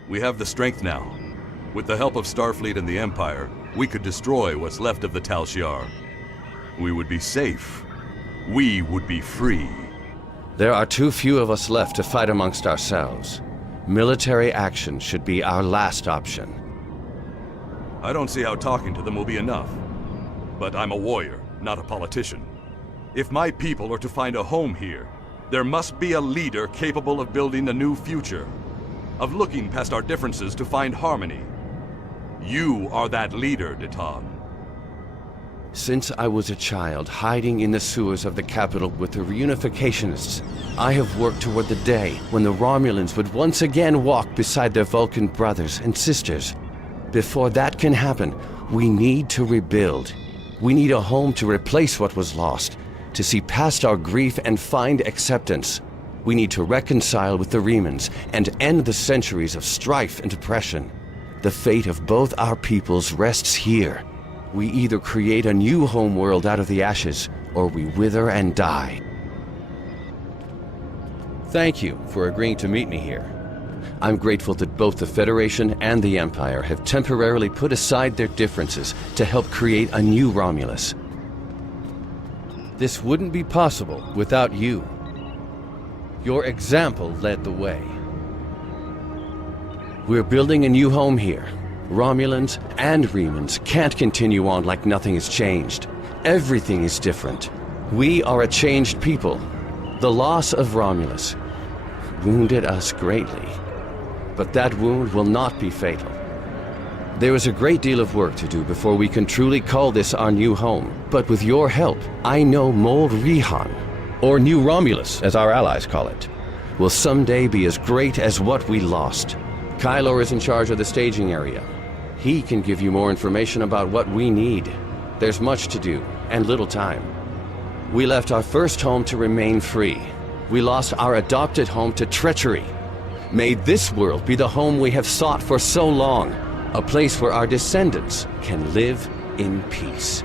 We have the strength now. With the help of Starfleet and the Empire, we could destroy what's left of the Tal Shiar. We would be safe. We would be free. There are too few of us left to fight amongst ourselves. Military action should be our last option. I don't see how talking to them will be enough. But I'm a warrior, not a politician. If my people are to find a home here, there must be a leader capable of building a new future, of looking past our differences to find harmony. You are that leader, Detan. Since I was a child hiding in the sewers of the capital with the reunificationists, I have worked toward the day when the Romulans would once again walk beside their Vulcan brothers and sisters. Before that can happen, we need to rebuild. We need a home to replace what was lost, to see past our grief and find acceptance. We need to reconcile with the Remans and end the centuries of strife and oppression. The fate of both our peoples rests here. We either create a new homeworld out of the ashes, or we wither and die. Thank you for agreeing to meet me here. I'm grateful that both the Federation and the Empire have temporarily put aside their differences to help create a new Romulus. This wouldn't be possible without you. Your example led the way. We're building a new home here. Romulans and Remans can't continue on like nothing has changed. Everything is different. We are a changed people. The loss of Romulus wounded us greatly. But that wound will not be fatal. There is a great deal of work to do before we can truly call this our new home. But with your help, I know Mold Rihan, or New Romulus, as our allies call it, will someday be as great as what we lost. Kylor is in charge of the staging area. He can give you more information about what we need. There's much to do, and little time. We left our first home to remain free. We lost our adopted home to treachery. May this world be the home we have sought for so long, a place where our descendants can live in peace.